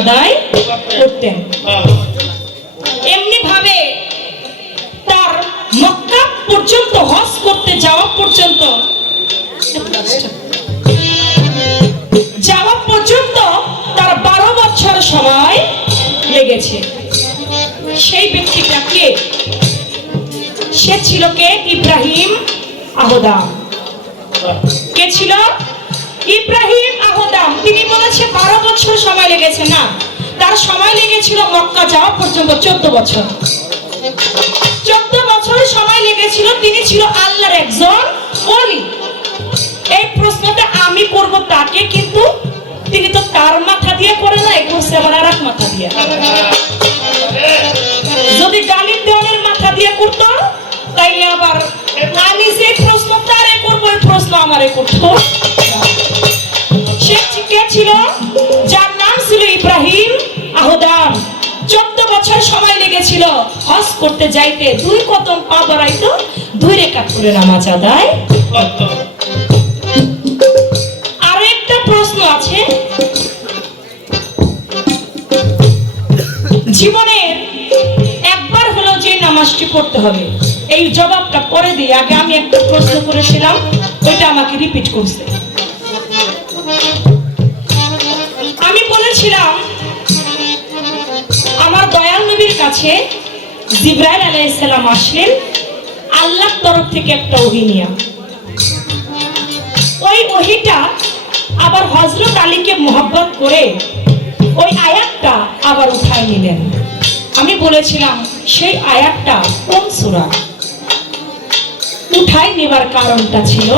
আদায় করতেন। এমনি ভাবে তার মক্কা পর্যন্ত হজ করতে যাওয়া পর্যন্ত তার 12 বছর সময় লেগেছে। সেই ব্যক্তিটা কে? সে ছিল কে? ইব্রাহিম আহদাম। কে ছিল? ইব্রাহিম আহদাম। তিনি বলেছে 12 বছর সময় লেগেছে, না, তার সময় লেগেছিল মক্কা যাওয়া পর্যন্ত 14 বছর। 14 বছর সময় লেগেছিল। তিনি ছিল আল্লাহর একজন ওলি। এই প্রশ্নটা আমি করব তাকে, কিন্তু তিনি তো তার মাথা দিয়ে করে না, করছে আবার আর এক মাথা দিয়ে। যদি গালিব দেওয়ানের মাথা দিয়ে করতো, তাইলে আবার আমি যে প্রশ্ন তারে করবো, এই প্রশ্ন আমারে করতো। সে কে ছিল? যার নাম ছিল ইব্রাহিম আহদাম। 14 বছর সময় লেগেছিল হজ করতে যাইতে। 2 কদম পা বাড়াইতো, 2 রাকাত করে নামাজ আদায় করতো। আরেকটা প্রশ্ন আছে, জীবনের একবার হলো যে নামাজটি পড়তে হবে, এই জবাবটা পরে দিই। আগে আমি একটা প্রশ্ন করেছিলাম, ওইটা আমাকে রিপিট করছে। আমি বলেছিলাম আমার দয়াল নবীর কাছে জিবরাইল আলাইহিস সালাম আসলেন আল্লাহর তরফ থেকে একটা ওহী নিয়ে। ওই ওহীটা আবার হযরত আলীকে মোহাব্বত করে ওই আয়াতটা আবার উঠায় নিলেন। আমি বলেছিলাম সেই আয়াতটা কোন সূরা? উঠায় নেবার কারণটা ছিল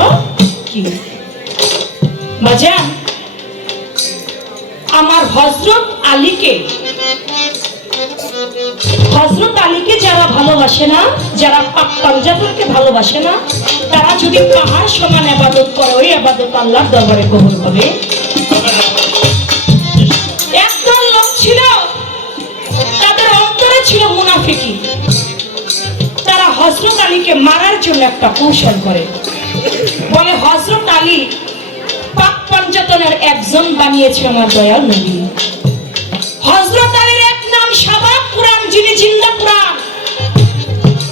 কি? বাজান, আমার হযরত আলীকে যারা ভালোবাসে না, যারা পাক পাঞ্জাতনকে ভালোবাসে না, তারা যদি পাহাড় সমান ইবাদত করে, ওই ইবাদত আল্লাহর দরবারে কবুল হবে। একদল লোক ছিল, তাদের অন্তরে ছিল মুনাফিকি। তারা হযরত আলীকে মারার জন্য একটা কৌশল করে, বলে হযরত আলী পাক পাঞ্জাতনের একজন বানিয়েছে আমার দয়াল নবী। হযরত আলীর এক নাম সাবাক কুরআন, যিনি জিন্দা কুরআন।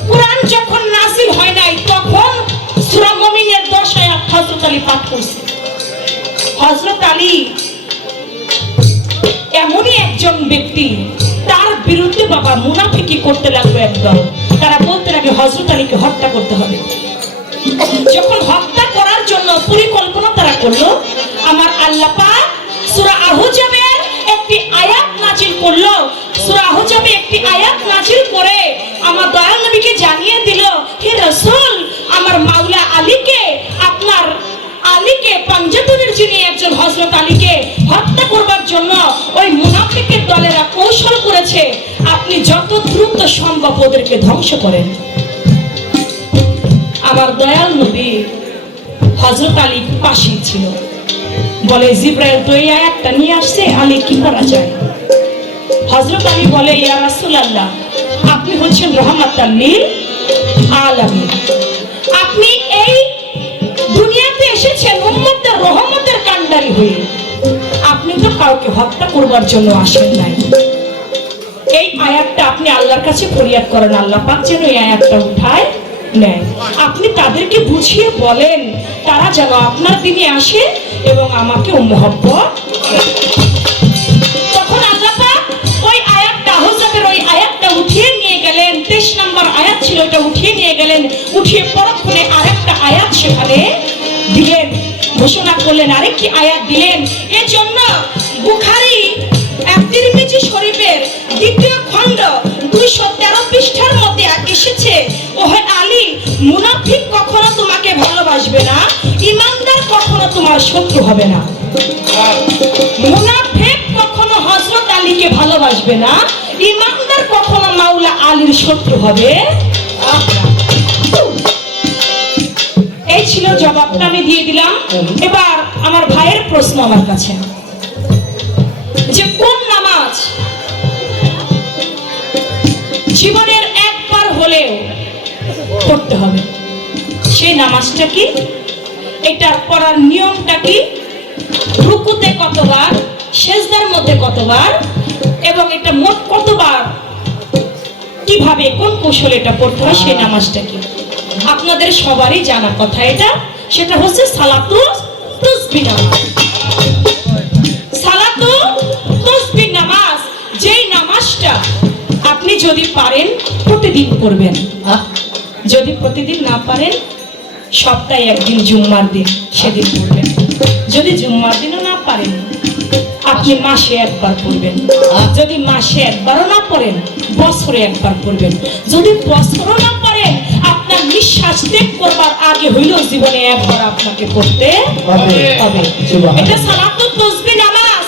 কুরআন যখন নাযিল হয় নাই, তখন সূরা মুমিনের 10 আয়াত হযরত আলী পাঠ করছে। হযরত আলী এমনই একজন ব্যক্তি, তার বিরুদ্ধে বাবা মুনাফিকি করতে লাগলো একদল। তারা বলতে লাগে হযরত আলীকে হত্যা করতে হবে। যখন হত্যা করার জন্য পরিকল্পনা তারা করলো, আমার আল্লাহ পাক সূরা আহজাবের একটি আয়াত নাযিল করলো। সূরা আহজাবে একটি আয়াত নাযিল করে আমার দয়াল নবীকে জানিয়ে দিল, হে রাসূল, আমার মাওলা আলীকে, আপনার আলীকে, পাঞ্জাতনের যিনি একজন হযরত আলীকে হত্যা করবার জন্য ওই মুনাফিকের দলেরা কৌশল করেছে। আপনি যত দ্রুত সম্ভব ওদেরকে ধ্বংস করেন। আমার দয়াল নবী হযরত আলী পাশে ছিল। বলে জিবরাইল তো এই আয়াতটা নিয়ে আসছে, আলী কি করা যায়? হযরত আলী বলে, ইয়া রাসূলুল্লাহ, আপনি হচ্ছেন রাহমাতাল লিল আলামিন। আপনি এই দুনিয়াতে এসেছেন উম্মতের রহমতের কান্ডারি হয়ে। আপনি তো কাউকে হত্যা করবার জন্য আসেন নাই। এই আয়াতটা আপনি আল্লাহর কাছে ফরিয়াদ করেন, আল্লাহ পাক যেন এই আয়াতটা উঠায় নেয়। আপনি তাদেরকে বুঝিয়ে বলেন, তারা যেন আপনার দিনে আসে এবং আমাকে মোহাব্বত। তখন আল্লাহ পাক ওই আয়াতটা, আহজাবের ওই আয়াতটা উঠিয়ে নিয়ে গেলেন। 23 নম্বর আয়াত ছিল, ওটা উঠিয়ে নিয়ে গেলেন। উঠিয়ে পরক্ষণে আরেকটা আয়াত সেখানে দিলেন, ঘোষণা করলেন, আরেকটি আয়াত দিলেন। এর জন্য বুখারী তিরমিজি শরীফের 2য় খণ্ড 213 পৃষ্ঠার মধ্যে এসেছে, ওহে আলী, মুনাফিক কখনো তোমাকে ভালোবাসবে না, ঈমানদার কখনো তোমার শত্রু হবে না। মুনাফিক কখনো হযরত আলীকে ভালোবাসবে না, ঈমানদার কখনো মাওলা আলীর শত্রু হবে না। এই ছিল জবাবটা, আমি দিয়ে দিলাম। এবার আমার ভাইয়ের প্রশ্ন আমার কাছে, যে কোন নামাজ জীবনের একবার হলেও পড়তে হবে, সেই নামাজটা কি? এটা পড়ার নিয়মটা কি? রুকুতে কতবার, সেজদার মধ্যে কতবার এবং এটা মোট কতবার, কিভাবে কোন কৌশলে এটা পড়তে হয় সেই নামাজটা কি আপনাদের সবারই জানা কথা। এটা সেটা হচ্ছে সালাতু তাসবিহ নামাজ। সালাতু তাসবিহ নামাজ, যেই নামাজটা আপনি যদি পারেন প্রতিদিন করবেন, যদি প্রতিদিন না পারেন সপ্তাহে একদিন জুম্মার দিন সেদিন পড়বেন, যদি জুম্মার দিনও না পারেন আপনি মাসে একবার পড়বেন, যদি মাসে একবারও না পড়েন বছরে একবার পড়বেন, যদি বছরও না পারেন আপনার নিঃশ্বাস ত্যাগ করবার আগে হইলেও জীবনে একবার আপনাকে পড়তে হবে। এটা সালাতুত তাসবিহ নামাজ।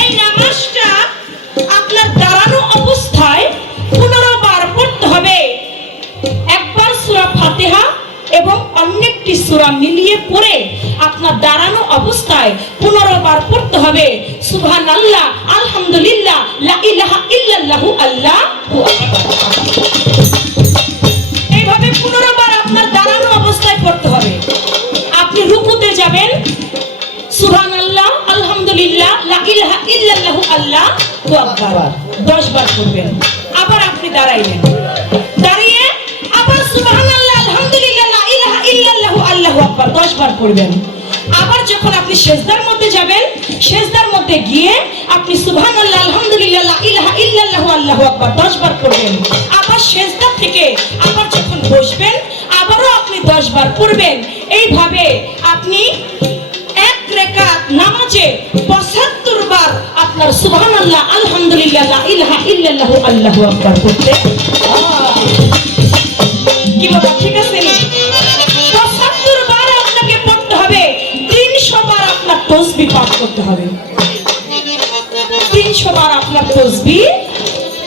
এই নামাজটা আপনার দাঁড়ানো অবস্থায় 15 বার পড়তে হবে। একবার সূরা ফাতিহা এবং অনেকটি সূরা মিলিয়ে পড়ে আপনার দাঁড়ানো অবস্থায় 15 বার পড়তে হবে সুবহানাল্লাহ, আলহামদুলিল্লাহ, লা ইলাহা ইল্লাল্লাহু, আল্লাহু আকবার। এইভাবে 15 বার আপনার দাঁড়ানো অবস্থায় পড়তে হবে। আপনি রুকুতে যাবেন সুবহানাল্লাহ, আলহামদুলিল্লাহ, লা ইলাহা ইল্লাল্লাহু, আল্লাহু আকবার 10 বার পড়বেন। আবার আপনি দাঁড়াইলেন, দাঁড়িয়ে আবার সুবহানাল্লাহ, আলহামদুলিল্লাহ, লা ইলাহা ইল্লাল্লাহু, আল্লাহু আকবার 10 বার পড়বেন। আবার যখন আপনি সেজদার মধ্যে যাবেন, সেজদার মধ্যে গিয়ে আপনি সুবহানাল্লাহ, আলহামদুলিল্লাহ, লা ইলাহা ইল্লাল্লাহু, আল্লাহু আকবার 10 বার পড়বেন। আবার সেজদা থেকে আবার যখন বসবেন আবারও আপনি 10 বার পড়বেন। এইভাবে আপনি এক রাকাত নামাজে 75 বার আপনার সুবহানাল্লাহ, আলহামদুলিল্লাহ, লা ইলাহা ইল্লাল্লাহু, আল্লাহু আকবার পড়তে কি বাবা ঠিক আছে নি? 75 বার আপনাকে পড়তে হবে। 300 বার আপনার তাসবিহ পাঠ করতে হবে। 300 বার আপনার তাসবিহ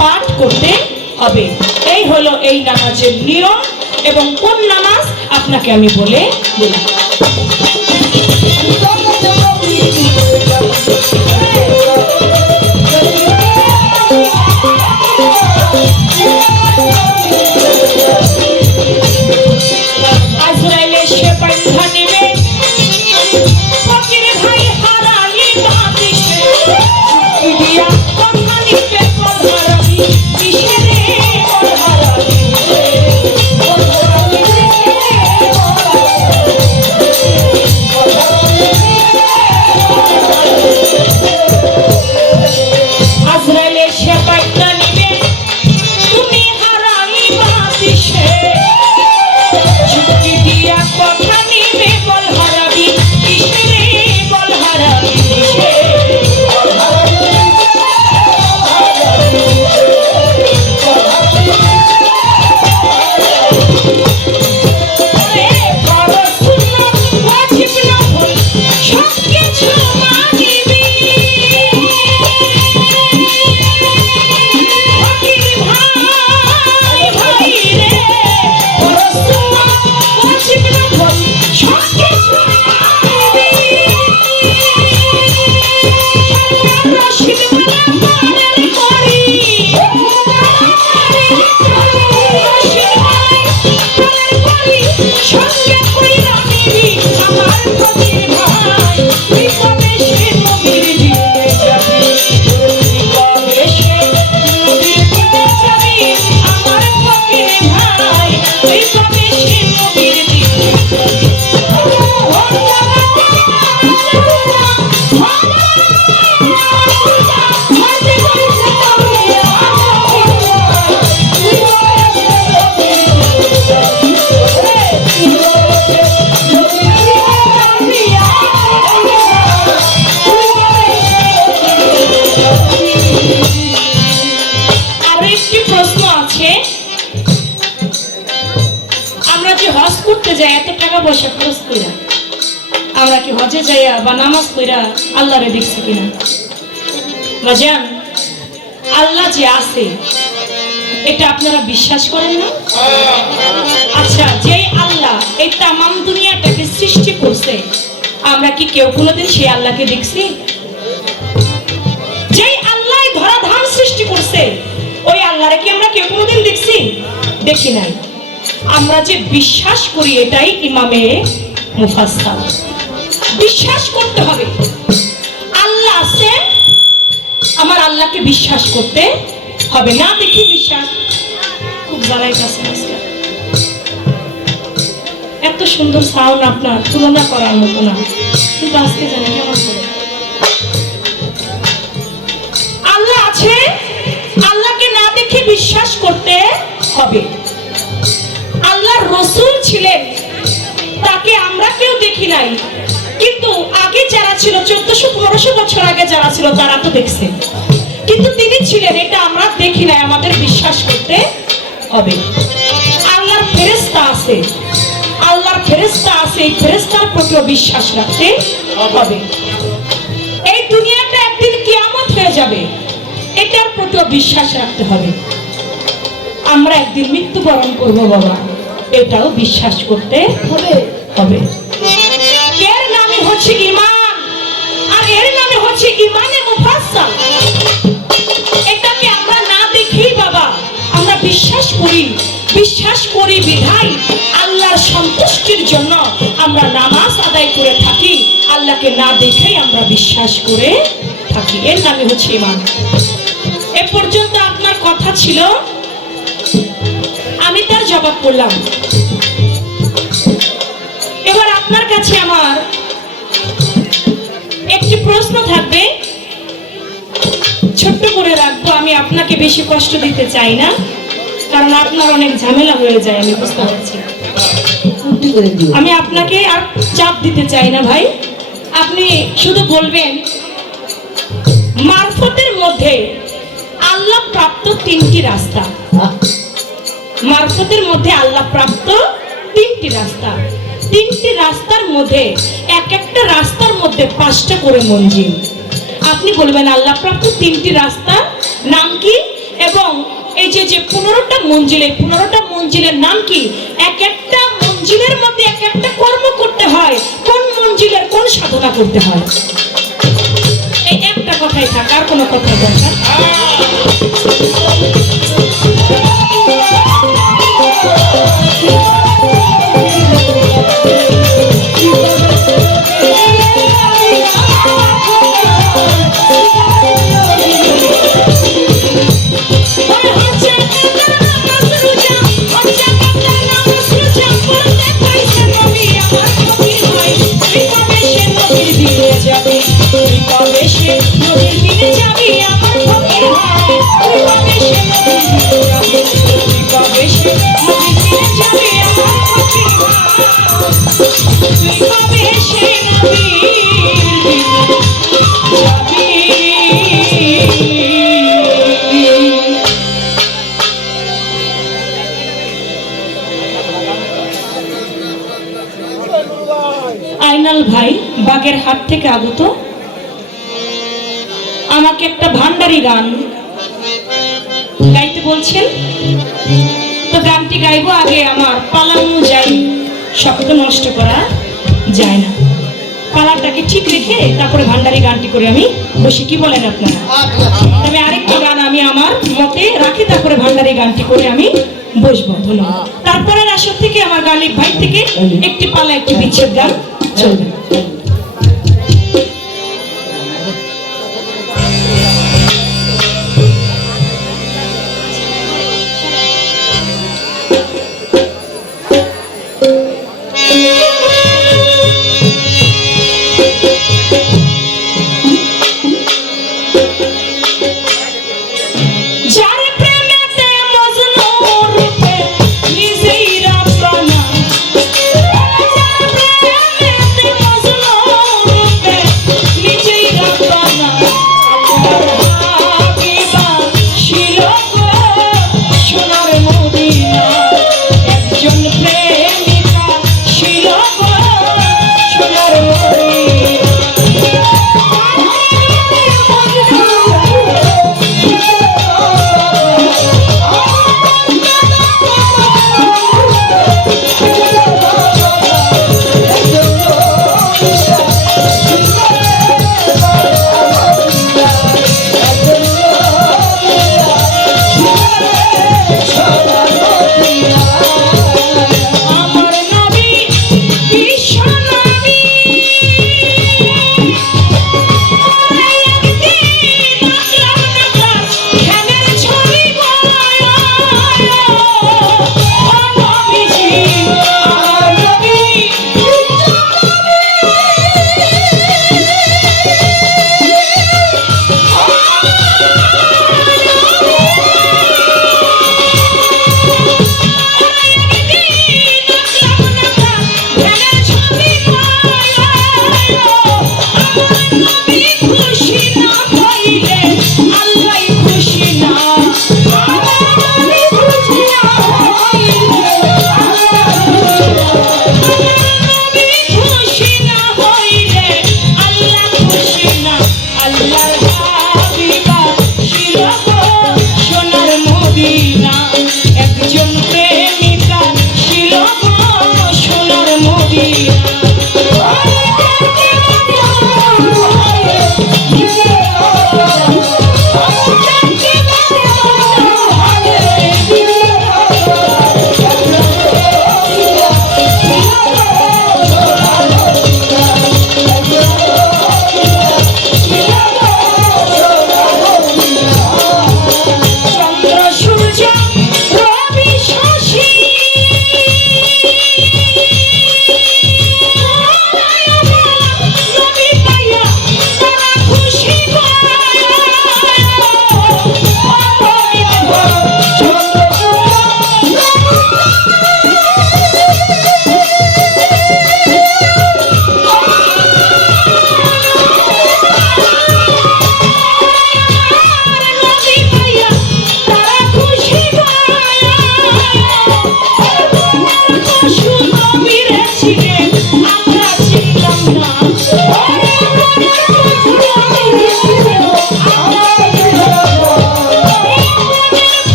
পাঠ করতে হবে। এই হলো এই নামাজের নিয়ম। এবং কোন নামাজ আপনাকে আমি বলে দিলাম। আজরাইলে সে পান্থা নেবে, ফকির ভাই হারালি বাতিশে, দিয়া কথা নিতে হারালি কিসেরে হারালি আজরাইলে সে পান্থা নেবে, তুমি হারালি বাতিশে, দিয়া কথা নিবে বল হারাবি কিসেরে, বল হারাবি কিসে। এত টাকা পয়সা খরচ কইরা আমরা কি হজে যাইয়া বা নামাজ পড়া আল্লাহরে দেখছি কিনা? বাজান, আল্লাহ যে আছে এটা আপনারা বিশ্বাস করেন না? আচ্ছা, যে আল্লাহ এই তামাম দুনিয়াটাকে সৃষ্টি করছে আমরা কি কেউ কোনোদিন সেই আল্লাহকে দেখছি? যে আল্লাহ ধরাধাম সৃষ্টি করছে ওই আল্লাহরে কি আমরা কেউ কোনোদিন দেখছি? দেখি নাই। আমরা যে বিশ্বাস করি এটাই ইমামে মুফাসসাল। বিশ্বাস করতে হবে আল্লাহ আছে, আমার আল্লাহকে বিশ্বাস করতে হবে, না দেখি বিশ্বাস। খুব জ্বালাইতেছে আজকে, এত সুন্দর সাউন্ড আপনার তুলনা করার মতো না, কিন্তু আজকে জানি কেমন করে। আল্লাহ আছে, আল্লাহকে না দেখে বিশ্বাস করতে হবে। আল্লাহর রাসূল ছিলেন, তাকে আমরা কেউ দেখি নাই, কিন্তু আগে যারা ছিল 1400-1500 বছর আগে যারা ছিল তারা তো দেখছে, কিন্তু তিনি ছিলেন, এটা আমরা দেখি নাই, আমাদের বিশ্বাস করতে হবে। আল্লাহর ফেরেশতা আছে, আল্লাহর ফেরেশতা আছে, এই ফেরেশতার প্রতিও বিশ্বাস রাখতে হবে। এই দুনিয়াটা একদিন কিয়ামত হয়ে যাবে, এটার প্রতিও বিশ্বাস রাখতে হবে। আমরা একদিন মৃত্যুবরণ করব বাবা, এটাও বিশ্বাস করতে হবে। এর নামই হচ্ছে ঈমান, আর এর নামে হচ্ছে ঈমানে মুফাসসাল। এটাকে আমরা না দেখেই বাবা আমরা বিশ্বাস করি, বিশ্বাস করি বিধায় আল্লাহর সন্তুষ্টির জন্য আমরা নামাজ আদায় করে থাকি, আল্লাহকে না দেখেই আমরা বিশ্বাস করে থাকি, এর নামই হচ্ছে ঈমান। এ পর্যন্ত আপনার কথা ছিল, আমি তার জবাব করলাম। এবার আপনার কাছে আমার একটি প্রশ্ন থাকবে, ছোট্ট করে রাখবো, আমি আপনাকে বেশি কষ্ট দিতে চাই না, কারণ আপনার অনেক ঝামেলা হয়ে যায়, আমি বুঝতে পারছি। আমি আপনাকে আর চাপ দিতে চাই না ভাই, আপনি শুধু বলবেন মারফতের মধ্যে আল্লাহ প্রাপ্ত তিনটি রাস্তা। মারফতের মধ্যে আল্লাহ প্রাপ্ত তিনটি রাস্তা, তিনটি রাস্তার মধ্যে এক একটা রাস্তার মধ্যে 5টা করে মঞ্জিল। আপনি বলবেন আল্লাহ প্রাপ্ত তিনটি রাস্তার নাম কি, এবং এই যে 15টা মঞ্জিল, এই 15টা মঞ্জিলের নাম কি, এক একটা মঞ্জিলের মধ্যে এক একটা কর্ম করতে হয়, কোন মঞ্জিলের কোন সাধনা করতে হয়। এই একটা কথাই থাক, আর কোনো কথা দরকার। আইনাল ভাই বাগেরহাট থেকে আগত, আমাকে একটা ভান্ডারি গান গাইতে বলছেন, তো গানটি গাইবো। আগে আমার পালানো যাই, শব্দ নষ্ট করা যায় না, পালাটাকে ঠিক রেখে তারপরে ভান্ডারি গানটি করে আমি বসি, কি বলেন আপনারা? তবে আরেকটা গান আমি আমার মতে রাখি, তারপরে ভান্ডারি গানটি করে আমি বসবো। ধন্যবাদ। তারপরের আসর থেকে আমার গালিব ভাই থেকে একটি পালা, একটি বিচ্ছেদ গান চলবে। নিজেই রাপ্পানা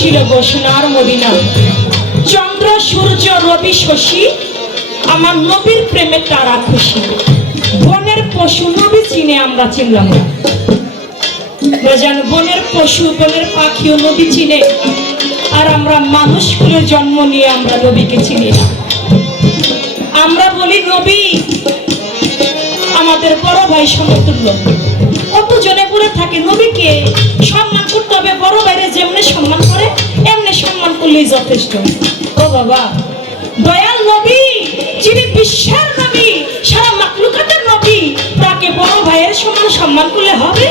ছিল সোনার মদিনা। চন্দ্র সূর্য রবি শশী আমার নবীর প্রেমে তারা খুশি। বনের পশু নবী চিনে আমরা চিনলাম না। বনের পশু বনের পাখিও নবী চিনে, আর আমরা মানুষগুলোর জন্ম নিয়ে আমরা নবীকে চিনি না। আমরা বলি নবী আমাদের বড় ভাই সমতুল্য। কত জনে বলে থাকে নবীকে সম্মান করতে হবে, বড় ভাইরে যেমনি সম্মান করে এমনি সম্মান করলেই যথেষ্ট। ও বাবা, দয়াল নবী যিনি বিশ্বের নবী, সারা মাখলুকাতের নবী, তাকে বড় ভাইয়ের সমান সম্মান করলে হবে?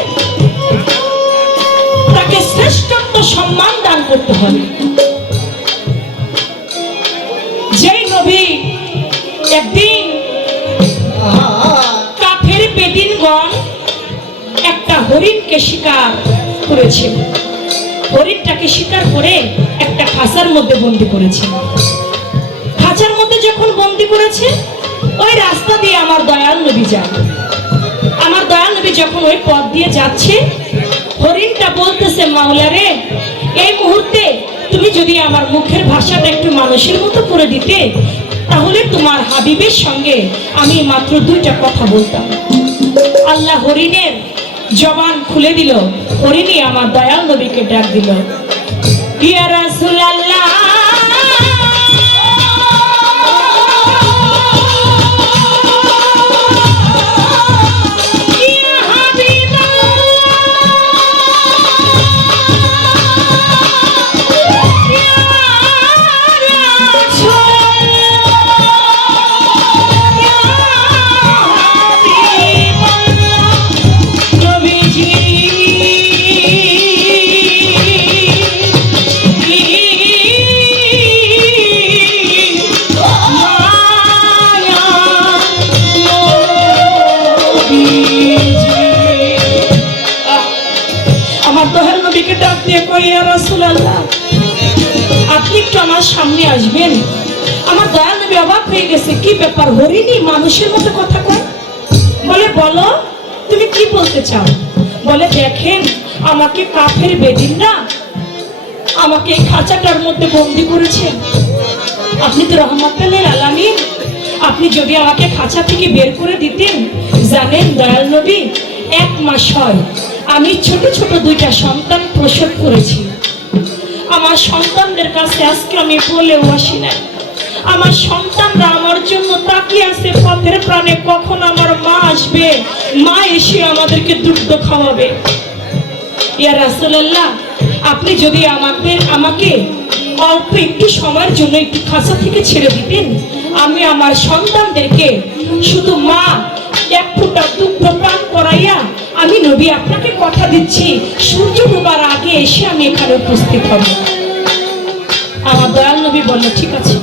তাকে শ্রেষ্ঠত্ব সম্মান দান করতে হবে। যেই নবী একদিন কাফের বেদিনগণ একটা হরিণকে শিকার করেছে, হরিণটাকে শিকার করে একটা খাঁচার মধ্যে বন্দি করেছে। খাঁচার মধ্যে যখন বন্দি করেছে, ওই রাস্তা দিয়ে আমার দয়াল নবী যায়। আমার দয়াল নবী যখন ওই পথ দিয়ে যাচ্ছে, হরিণটা বলতেছে, মাওলা রে, এই মুহূর্তে তুমি যদি আমার মুখের ভাষাটা একটু মানুষের মতো করে দিতে, তাহলে তোমার হাবিবের সঙ্গে আমি মাত্র দুইটা কথা বলতাম। আল্লাহ হরিণের জবান খুলে দিল। হরিণী আমার দয়াল নবীকে ডাক দিল, ইয়া রাসূলুল্লাহ, আপনি একটু আমার সামনে আসবেন। আমার দয়াল নবী অবাক হয়ে গেছে, কি ব্যাপার, হরিণী মানুষের মতো কথা কয়? বলে, বলো তুমি কি বলতে চাও? বলে, দেখেন আমাকে কাফের বেদিনরা আমাকে এই খাঁচাটার মধ্যে বন্দি করেছেন। আপনি তো রহমাতুল আলামিন, আপনি যদি আমাকে খাঁচা থেকে বের করে দিতেন। জানেন দয়াল নবী, 1 মাস হয় আমি ছোট ছোট দুইটা সন্তান প্রসব করেছি। আমার সন্তানদের কাছে আজকে আমি বলেও আসি নাই। আমার সন্তানরা আমার জন্য তাকিয়ে আছে পথের প্রাণে, কখন আমার মা আসবে, মা এসে আমাদেরকে দুগ্ধ খাওয়াবে। ইয়া রাসূলুল্লাহ, আপনি যদি আমাকে অল্প একটু সময়ের জন্য একটু খাঁচা থেকে ছেড়ে দিতেন, আমি আমার সন্তানদেরকে শুধু মা এক ফোঁটা দুগ্ধ পান করাইয়া, আমি নবী আপনাকে কথা দিচ্ছি সূর্য ডোবার আগে এসে আমি এখানে উপস্থিত হব। আমার দয়াল নবী বলল, ঠিক আছে,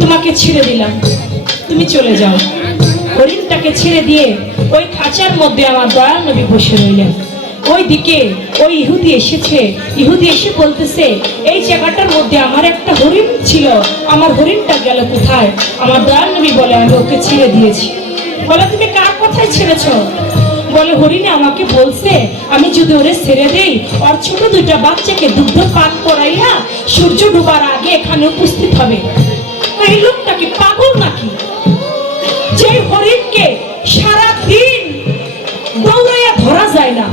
তোমাকে ছেড়ে দিলাম, তুমি চলে যাও। হরিণটাকে ছেড়ে দিয়ে ওই খাঁচার মধ্যে আমার দয়াল নবী বসে রইলেন। ওইদিকে ওই ইহুদি এসেছে, ইহুদি এসে বলতেছে, এই জায়গাটার মধ্যে আমার একটা হরিণ ছিল, আমার হরিণটা গেল কোথায়? আমার দয়াল নবী বলে, আমি ওকে ছেড়ে দিয়েছি। বলে, তুমি কার কথায় ছেড়েছ? বলে, হরিণে আমাকে বলছে আমি যদি ওরে ছেড়ে দেই, ওর ছোট দুইটা বাচ্চাকে দুগ্ধ পান করাইয়া সূর্য ডুবার আগে এখানে উপস্থিত হবে। এই লোকটা কি পাগল নাকি? যে হরিণকে সারাদিন দৌড়াইয়া ধরা যায় না,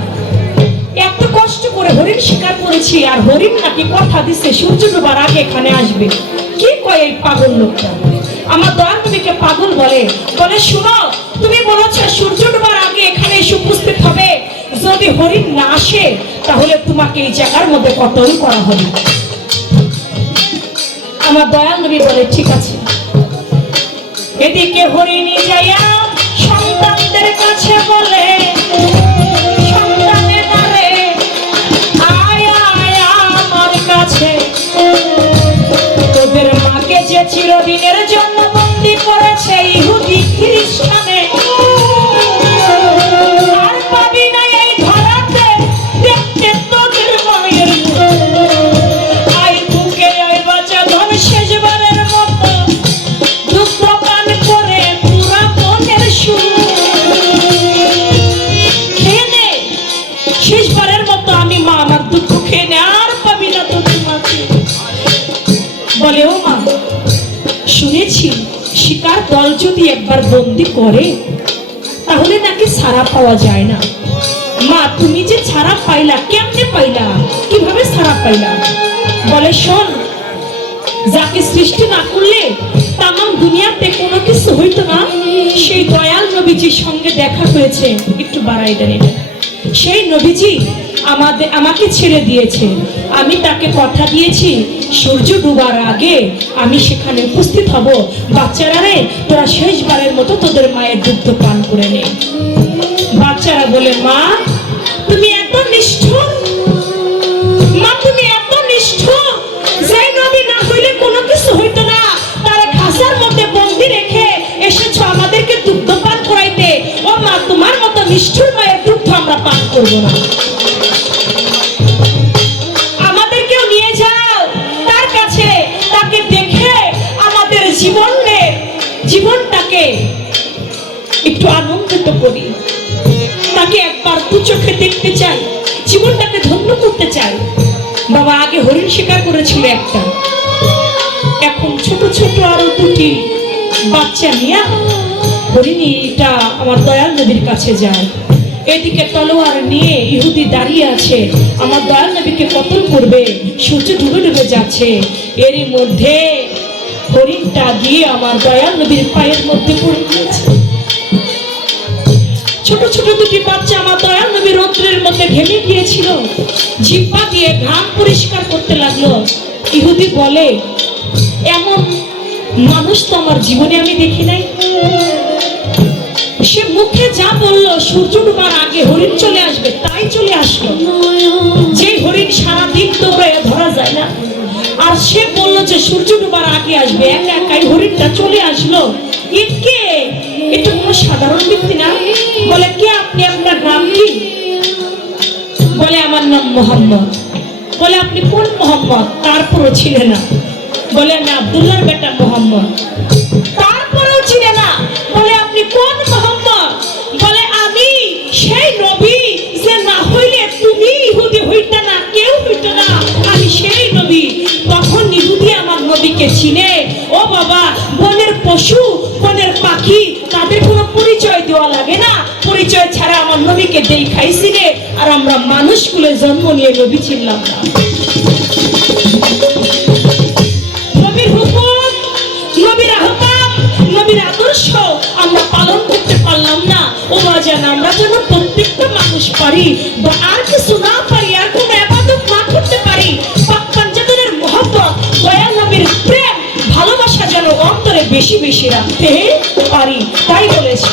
এত কষ্ট করে হরিণ শিকার করেছি, আর হরিণ নাকি কথা দিচ্ছে সূর্য ডোবার আগে এখানে আসবে। কি কয় এই পাগল লোকটা? আমার দয়াল নবীকে পাগল বলে। বলে, শুনো, তুমি বলেছ সূর্য ডোবার আগে এখানে এসে উপস্থিত হবে, যদি হরিণ না আসে তাহলে তোমাকে এই জায়গার মধ্যে কতল করা হবে। আমার দয়াল নবী বলে, ঠিক আছে। এদিকে হরিণী যাইয়া সন্তানদের কাছে বলে, সন্তানের নারে আয়া আয়া আমার কাছে, তোদের মাকে যে চিরদিনের জন্য বন্দি করেছে ইহুদি খ্রিস্টানে, আর পাবি না এই ধরাতে দেখতে তোদের মায়ের আই বুকে আই বাঁচা ধন শেষবারের মতো দুগ্ধ পান করে পুরা মনের সুর। বলে, ও মা, শুনেছি শিকার দল যদি একবার বন্দি করে তাহলে নাকি ছাড়া পাওয়া যায় না। মা, তুমি যে ছাড়া পাইলা, কেমনে পাইলা, কিভাবে ছাড়া পাইলা? বলে, শোন, যাকে সৃষ্টি না করলে তামাম দুনিয়াতে কোনো কিছু হইতো না, সেই দয়াল নবীজির সঙ্গে দেখা হয়েছে। একটু বাড়াই দেন এটা। সেই নবীজি আমাকে ছেড়ে দিয়েছে। আমি তাকে কথা দিয়েছি সূর্য ডুবার আগে আমি সেখানে উপস্থিত হব। বাচ্চারা রে, তোরা শেষবারের মতো তোদের মায়ের দুগ্ধ পান করে নে। বাচ্চারা বলে, মা তুমি এত নিষ্ঠুর, মা তুমি এত নিষ্ঠুর, যে নবী না হইলে কোনো কিছু হইতো না, তারা খাঁচার মধ্যে বন্দি রেখে এসেছো আমাদেরকে দুগ্ধ পান করাইতে। ও মা, তোমার মতো নিষ্ঠুর মায়ের দুগ্ধ আমরা পান করবো না। আমাদেরকেও নিয়ে যাও তার কাছে, তাকে দেখে আমাদের জীবনটাকে একটু আনন্দিত করি। তাকে একবার দু চোখে দেখতে চাই, জীবনটাকে ধন্য করতে চাই। বাবা আগে হরিণ শিকার করেছিল একটা, এখন ছোট ছোট আরো দুটি বাচ্চা নিয়ে হরিণীটা আমার দয়াল নবীর কাছে যায়। এদিকে তলোয়ার নিয়ে ইহুদি দাঁড়িয়ে আছে, আমার দয়াল নবীকে কতল করবে। সূর্য ডুবে ডুবে যাচ্ছে, এরই মধ্যে হরিণটা গিয়ে আমার দয়াল নবীর পায়ের মধ্যে পড়ে গিয়েছে। ছোট ছোট দুটি বাচ্চা আমার দয়াল নবীর রৌদ্রের মধ্যে ঘেমে গিয়েছিল, জিহ্বা দিয়ে ঘাম পরিষ্কার করতে লাগলো। ইহুদি বলে, এমন মানুষ তো আমার জীবনে আমি দেখি নাই। সে মুখে যা বললো সূর্য ডুবার আগে হরিণ চলে আসবে, তাই চলে আসলো। যে হরিণ সারাদিন দৌড়ে ধরা যায় না, আর সে বললো যে সূর্য ডুবার আগে আসবে, একা একাই হরিণটা চলে আসলো। কে? এটা কোনো সাধারণ ব্যক্তি না। বলে, কে আপনি, আপনার নাম কি? বলে, আমার নাম মোহাম্মদ। বলে, আপনি কোন মোহাম্মদ? তারপরও ছিলেন না। বলে, আমি আব্দুল্লাহর বেটা মোহাম্মদ। তারপরেও ছিলেন না। বলে, আপনি কোন মোহাম্মদ? বলে, আমি সেই নবী যে না হইলে তুমি ইহুদি হইতা না, কেউ হইতো না, আমি সেই নবী। তখন ইহুদি আমার নবীকে চিনে। ও বাবা, বনের পশু, বনের পাখি, তাদের কোনো পরিচয় দেওয়া লাগে না, পরিচয় ছাড়া আমার নবীকে দেখাইছি রে। আর আমরা মানুষগুলো জন্ম নিয়ে নবী চিনলাম না। নবীর হুকুম, নবীর আহ্বান, নবীর আদর্শ আমরা পালন করতে পারলাম না। ও বাজান, আমরা যেন প্রত্যেকটা মানুষ পারি, বা আর কিছু না পারি, আর কোনো ইবাদত না করতে পারি, পাক পাঞ্জাবের মহব্বত, দয়াল নবীর প্রেম ভালোবাসা যেন অন্তরে বেশি বেশি রাখতে পারি। তাই বলেছি।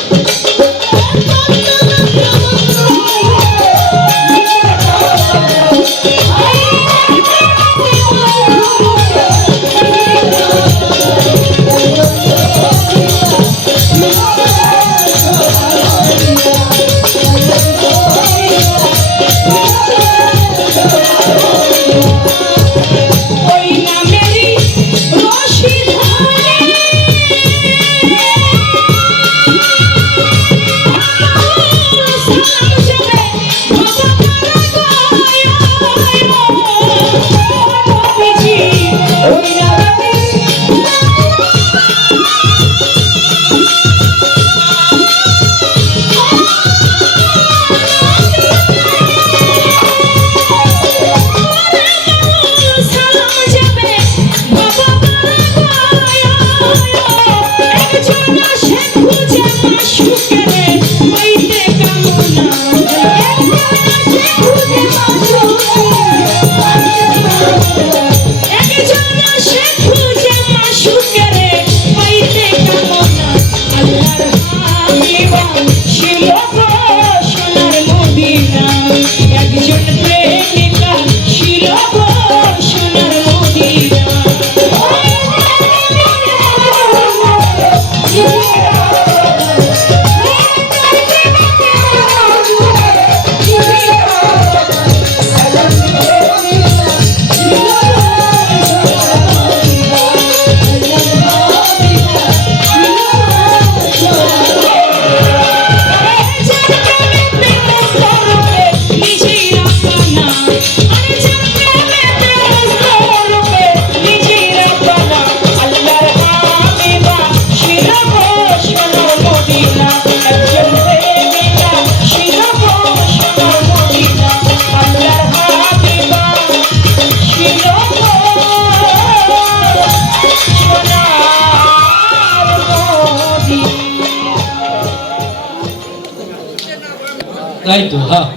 তাই তো হ্যাঁ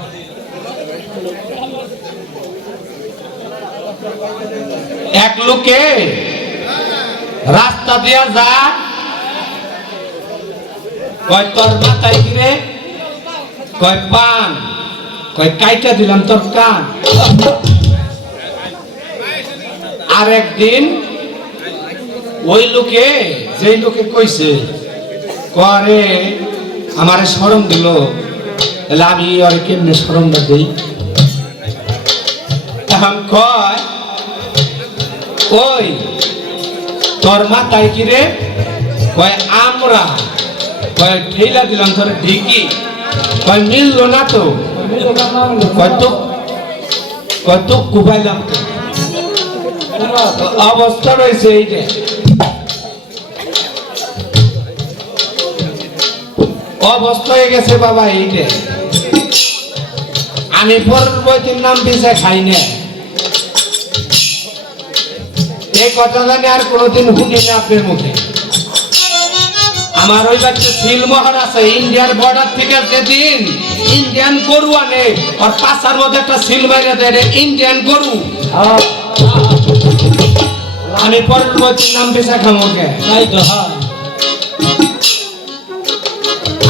এক লোকে রাস্তা দিয়া যা কয় তোর মাথায় কিরে কয় পান কয় কাইটা দিলাম তোর কান আর একদিন ওই লোকে যেই লোকে কইছে করে আমারে শরম দিল তাহলে আমি আর কেমনে শরমটা দিই এখন কয় ওই তোর মাথায় কিরে কয় আমরা কয় ঠেলা দিলাম তোর ঢিকি কয় মিললো না তো কয় তো কুবাইলাম তো অবস্থা রয়েছে এইটা অবস্থা হয়ে গেছে বাবা এইটা আমি পরবর্তীর নাম পিছে খাই না এই কথা জানি আর কোনোদিন শুনি না আপনার মুখে আমার ওই বাচ্চা সিলমোহর আছে ইন্ডিয়ার বর্ডার থেকে যেদিন ইন্ডিয়ান গরু আনে আর পাশার মধ্যে একটা সিল মাইরা দেয় ইন্ডিয়ান গরু আমি পরবর্তীর নাম পিছে খামোকে তাই তো হ্যাঁ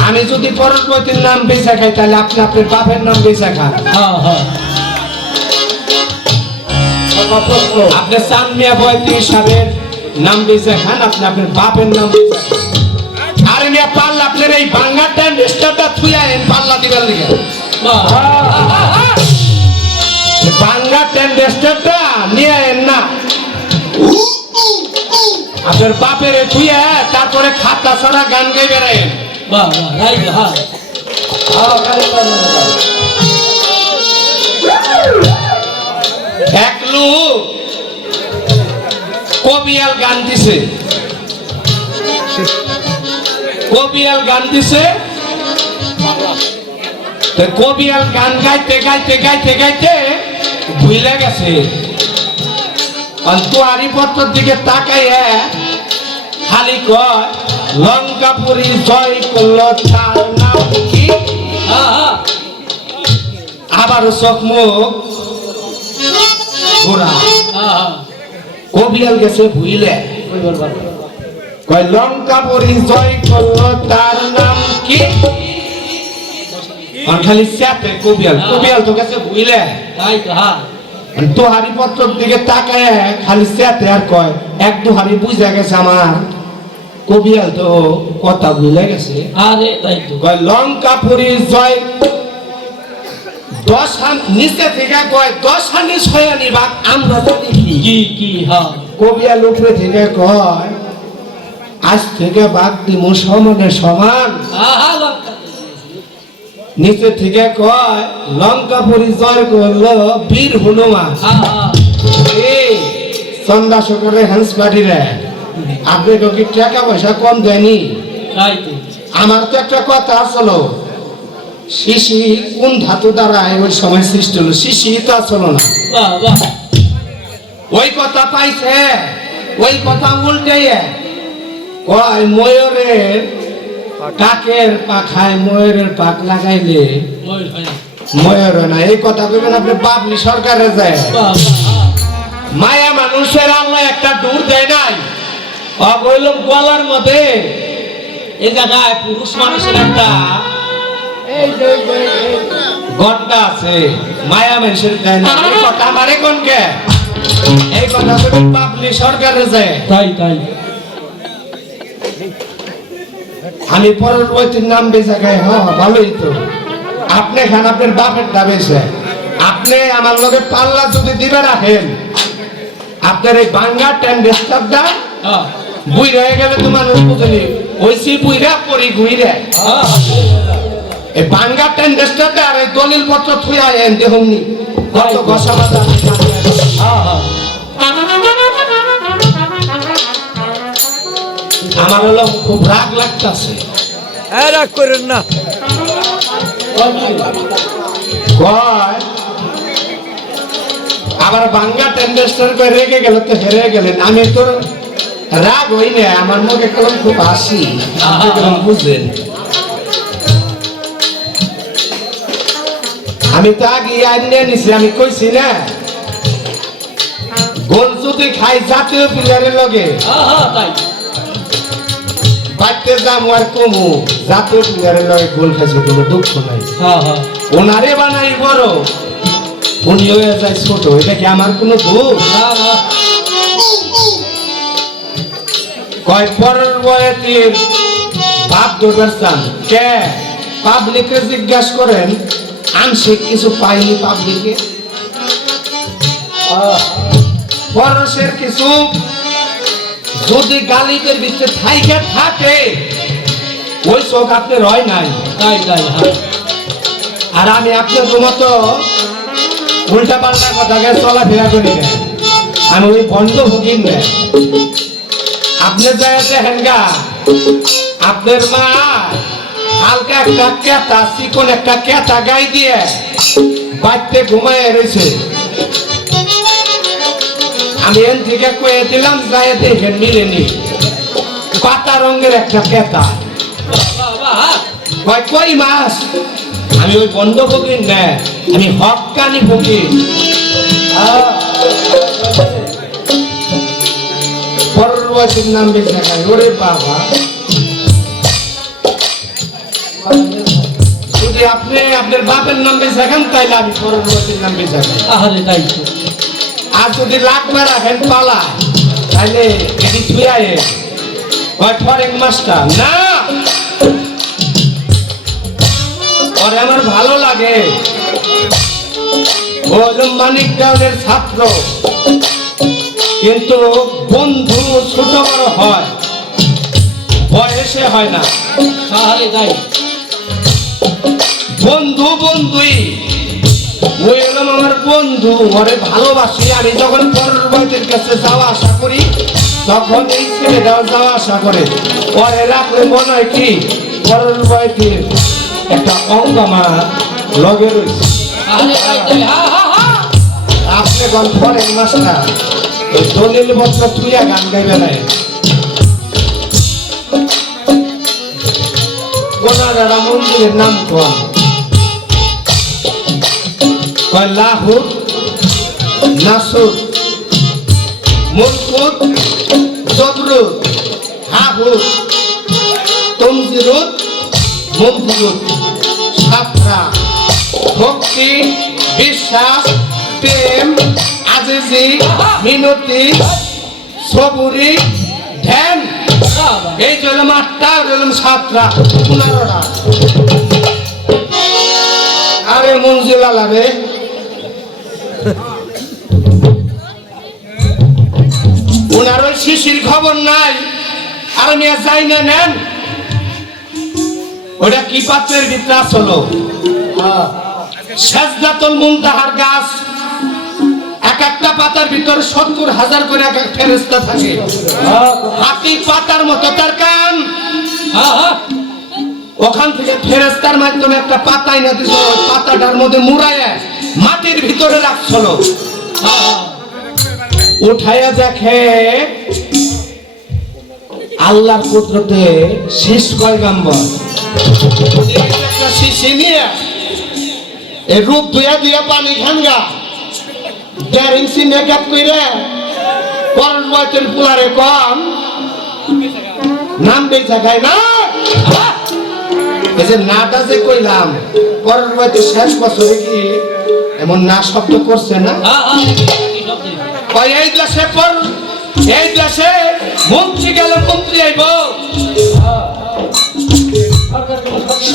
আমি যদি পরবর্তীর নাম পিছে খাই তাহলে আপনি আপনার বাপের নাম পিছে খান হ্যাঁ হ্যাঁ আপনি চান মিয়া 35 সালের নাম পিছে খান আপনি আপনার বাপের নাম পিছে খান আরে মিয়া পাল্লা আপনার এই ভাঙ্গা ট্যান্ডেস্টারটা থুইয়ায়েন পাল্লা দিবার লিগে ভাঙ্গা ট্যান্ডেস্টারটা নিয়ে আয়েন না আপনার বাপের থুইয়া তারপরে খাতা ছাড়া গান গাই বেড়ায়েন বাহ বাহ তাই তো হ্যাঁ এক লোক কবিয়াল গান দিছে কবিয়াল গান দিছে তো কবিয়াল গান গাইতে গাইতে গাইতে গাইতে ভুলে গেছে তোয়ারি পত্রের দিকে তাকাইয়া খালি কয় লঙ্কাপুরি জয় করলো তার নাম কি আবার চোখ মুখ ঘোরা কবিয়াল গেছে ভুইলে কয় লঙ্কাপুরি জয় করলো তার নাম কি খালি সাথে কবিয়াল কবিয়াল তো গেছে ভুইলে তাই তো হ্যাঁ তো হারি পত্রের দিকে তাকায় খালি সাথে আর কয় এক দু হারি বুঝা গেছে আমার কবিয়াল তো কথা ভুলে গেছে আরে তাই তো কয় লঙ্কাপুরি জয় 10 হান নিচে থেকে কয় 10 হানি 6 হানি ভাগ আমরা জানি কি কি হ্যাঁ কবিয়াল উপরে থেকে কয় আজ থেকে ভাগ দিমু সমানে সমান আহা লঙ্কা নিচে থেকে কয় লঙ্কাপুরি জয় করলো বীর হনুমান আহা এই চন্দ্রাশকরের হ্যান্স পার্টিরে আপনি কি টাকা পয়সা কম দেয়নি তাই তো আমার তো একটা কথা আসলো শিশি কোন ধাতু দ্বারা ওই সময় সৃষ্টি হলো শিশি তো আসলো না বাহ বাহ ওই কথা পাইছে ওই কথা উল্টে কয় ময়ূরের কাকের পাখায় ময়ূরের পাক লাগাইলে ময়ূর হয় না ময়ূর হয় না এই কথা কইবেন আপনি বাবলি সরকারে যায় বাহ বাহ মায়া মানুষের আল্লাহ একটা দূর দেয় নাই অবৈল গলার মধ্যে এই জায়গায় পুরুষ মানুষের একটা ঘন্টা আছে মায়া মানুষের দেয় না এই কথা আমারে কোনকে এই কথা কইবেন বাবলি সরকারে যায় তাই তাই আমি পরবর্তীর নাম বেচা গায়ে ভালোই তো আপনি খান আপনার বাপের দাবেছে আপনি আমার লগে পাল্লা যদি দিবে রাখেন আপনার এই বাঙ্গা ট্যান্ডেস্টারটা হ্যাঁ বুই রয়ে গেলে তো মানুষ বুঝলি ওইসি বুইরা পরি ঘুইরে এই বাঙ্গা ট্যান্ডেস্টারটা আর এই দলিল পত্র থুই আয়েন দেখুননি কত ঘষা বাজা আমার হলো খুব রাগ লাগতেছে রাগ করেন না কয় আবার বাঙ্গা টেন্ডেস্টার করে রেগে গেল তো হেরে গেলেন আমি তো রাগ হই না আমার মুখে কলম খুব হাসি বুঝলেন আমি তো আগে আনিয়ে নিছি, আমি কইছি না গোল যদি খাই জাতীয় প্লেয়ারের লগে হ্যাঁ হ্যাঁ তাই বাইতে যাম আর কমু, জাতীয় প্লেয়ারের লগে গোল খাইছে কোনো দুঃখ নাই। হ্যাঁ হ্যাঁ ওনারে বানাই বড়, উনি হয়ে যায় ছোট, এটা কি আমার কোনো দোষ? না না কয় পরের বয়েতির বাপ ধরবার চান কে? পাবলিকে জিজ্ঞাসা করেন, আংশিক কিছু পাইনি পাবলিকে, পরশের কিছু যদি গালিদের ভিতরে থাইকে থাকে ওই চোখ আপনার হয় নাই। তাই তাই হ্যাঁ আর আমি আপনার মতো উল্টা পাল্টা কথাকে চলাফেরা করি না, আমি ওই বন্ধ ভুগিন না। আপনি যায় দেখেন গা, আপনার মা হালকা একটা কেতা, চিকন একটা কেতা গাই দিয়ে বাড়িতে ঘুমায় রয়েছে। আমি এন থেকে কয়ে দিলাম, যায় দেখেন মিলেনি, পাতা রঙের একটা কেতা। বাহ বাহ কয় কই মাস? আমি ওই বন্ধ ভুগিন না, আমি হকানি ভুগিন। পরবর্তীর নাম বেশি খাই, ওরে বাবা। যদি আপনি আপনার বাপের নাম বেশি খান তাইলে আমি পরবর্তীর নাম বেশি খাই। আহারে তাই তো আর যদি লাগবে রাখেন পালা তাইলে এটি ছুঁয়ায় ফরেন মাস্টার না, পরে আমার ভালো লাগে। ও হলো মানিক টাউনের ছাত্র, কিন্তু বন্ধু ছোট বড় হয়, বয়সে হয় না। আহারে তাই বন্ধু বন্ধুই, ওই হলাম আমার বন্ধু, ওরে ভালোবাসি। আমি যখন পরের বয়সের কাছে যাওয়া আসা করি তখন এই ছেলেটাও যাওয়া আসা করে, পরে রাখলে মনে হয় কি পরের বয়সের একটা অঙ্গ আমার লগে রয়েছে। আহারে তাই তাই হ্যাঁ হ্যাঁ হ্যাঁ আপনি গন ফরেন মাস্টার, ওই দলিল পত্র তুইয়া গান গাইবে নাই, কোনারা মন্দিরের নাম কম কয় লাহুর, নাসুর, মুলকুত, জবরুত, হাহুর, তমজিরুত, মমজিরুত, সাতরা, ভক্তি, বিশ্বাস, প্রেম, আজিজি, মিনতি, সবুরি, ধ্যান, এই জন্য 8টা, হলাম 7টা, 15টা। আরে মঞ্জিলা লাগে ওনার ওই শিশির খবর নাই, আর আমি যাই না নেন। ওটা কি পাত্রের ভিতরে আসলো? সাজদাতুল মুনতাহার গাছ, এক একটা পাতার ভিতরে 70,000 করে এক এক ফেরেশতা থাকে। হাতি পাতার মতো তার কান, হ্যাঁ হ্যাঁ ওখান থেকে ফেরেশতার মাধ্যমে একটা পাতাই না দিছিল, ওই পাতাটার মধ্যে মুড়াইয়া মাটির ভিতরে রাখছিল। উঠাইয়া দেখে আল্লাহর কুদরতে শীষ পয়গম্বর একটা শিশি নিয়ে এই রূপ ধুয়া ধুয়া পানি খানগা 1.5 ইঞ্চি মেকআপ কইরা পরের বয়সের পুলারে কম নাম বেচা খায় না। এই যে নাটা যে কইলাম পরের বয়সে শেষ বছরে কি এমন না শব্দ করছে না? হ্যাঁ হ্যাঁ এই দেশে পর এই দেশে মন্ত্রী গেলে মন্ত্রী আইব,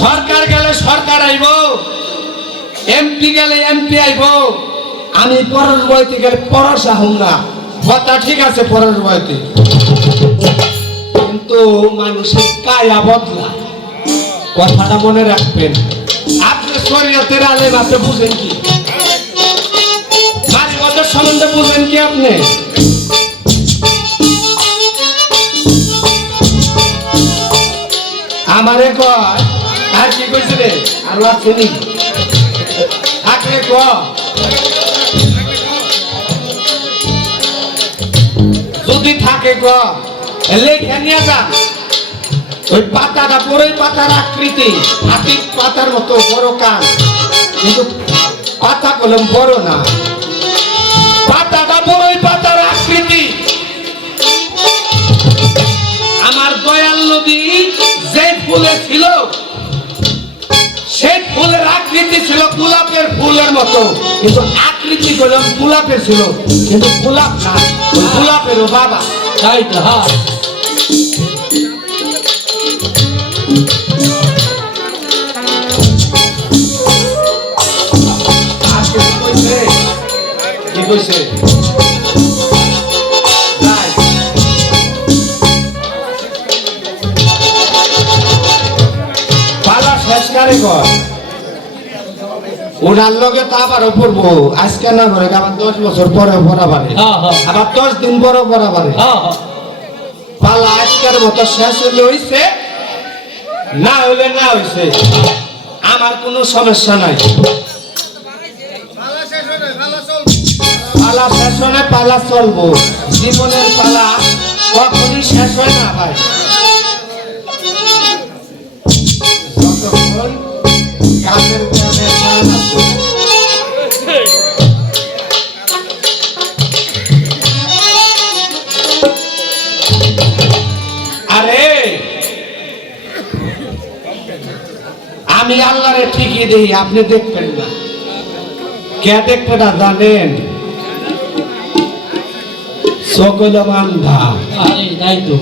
সরকার গেলে সরকার আইব, এমপি গেলে এমপি আইব। আমি পরের বয়তে গেলে পরশা হম না, কথা ঠিক আছে পরের বয়তে, কিন্তু মানুষের কায়া বদলা, কথাটা মনে রাখবেন। আপনি শরীয়তের আলেম, আপনি বুঝেন কি? মারিওয়াদের সম্বন্ধে বুঝেন কি আপনি? আমারে কয় আর কি কইছিলে আর আসেনি থাকে ক যদি থাকে ক লেখা নিয়ে যান। ওই পাতাটা বড়ই পাতার আকৃতি, হাতির পাতার মতো বড় কান, কিন্তু পাতা কলম বড় না, পাতাটা বড়ই পাতার আকৃতি। আমার দয়াল নবী যে ফুলে ছিল সেই ফুলের আকৃতি ছিল গোলাপের ফুলের মতো, কিন্তু আকৃতি কলম গোলাপের ছিল, কিন্তু গোলাপ না, গোলাপেরও বাবা। তাই তো হ্যাঁ আর কিছু কইছে? কি কইছে? নাই। পালা শেষ কারে কর ওনার লগে তো আবারও পড়বো, আজকে না করে আবার 10 বছর পরে পড়া পারে, হ্যাঁ হ্যাঁ আবার 10 দিন পরে পড়া পারে। হ্যাঁ হ্যাঁ পালা আজকের মতো শেষ হলে হইছে, না হইলে না হইছে, আমার কোনো সমস্যা নাই। পালা শেষ হলে পালা চলবো, জীবনের পালা কখনই শেষ হয় না ভাই। যতক্ষণ গাছের প্রাণে প্রাণ আছে। আরে আমি আল্লাহরে ঠিকই দিই, আপনি দেখবেন না। কে দেখবে না জানেন? সকল বান্ধা। আরে তাই তো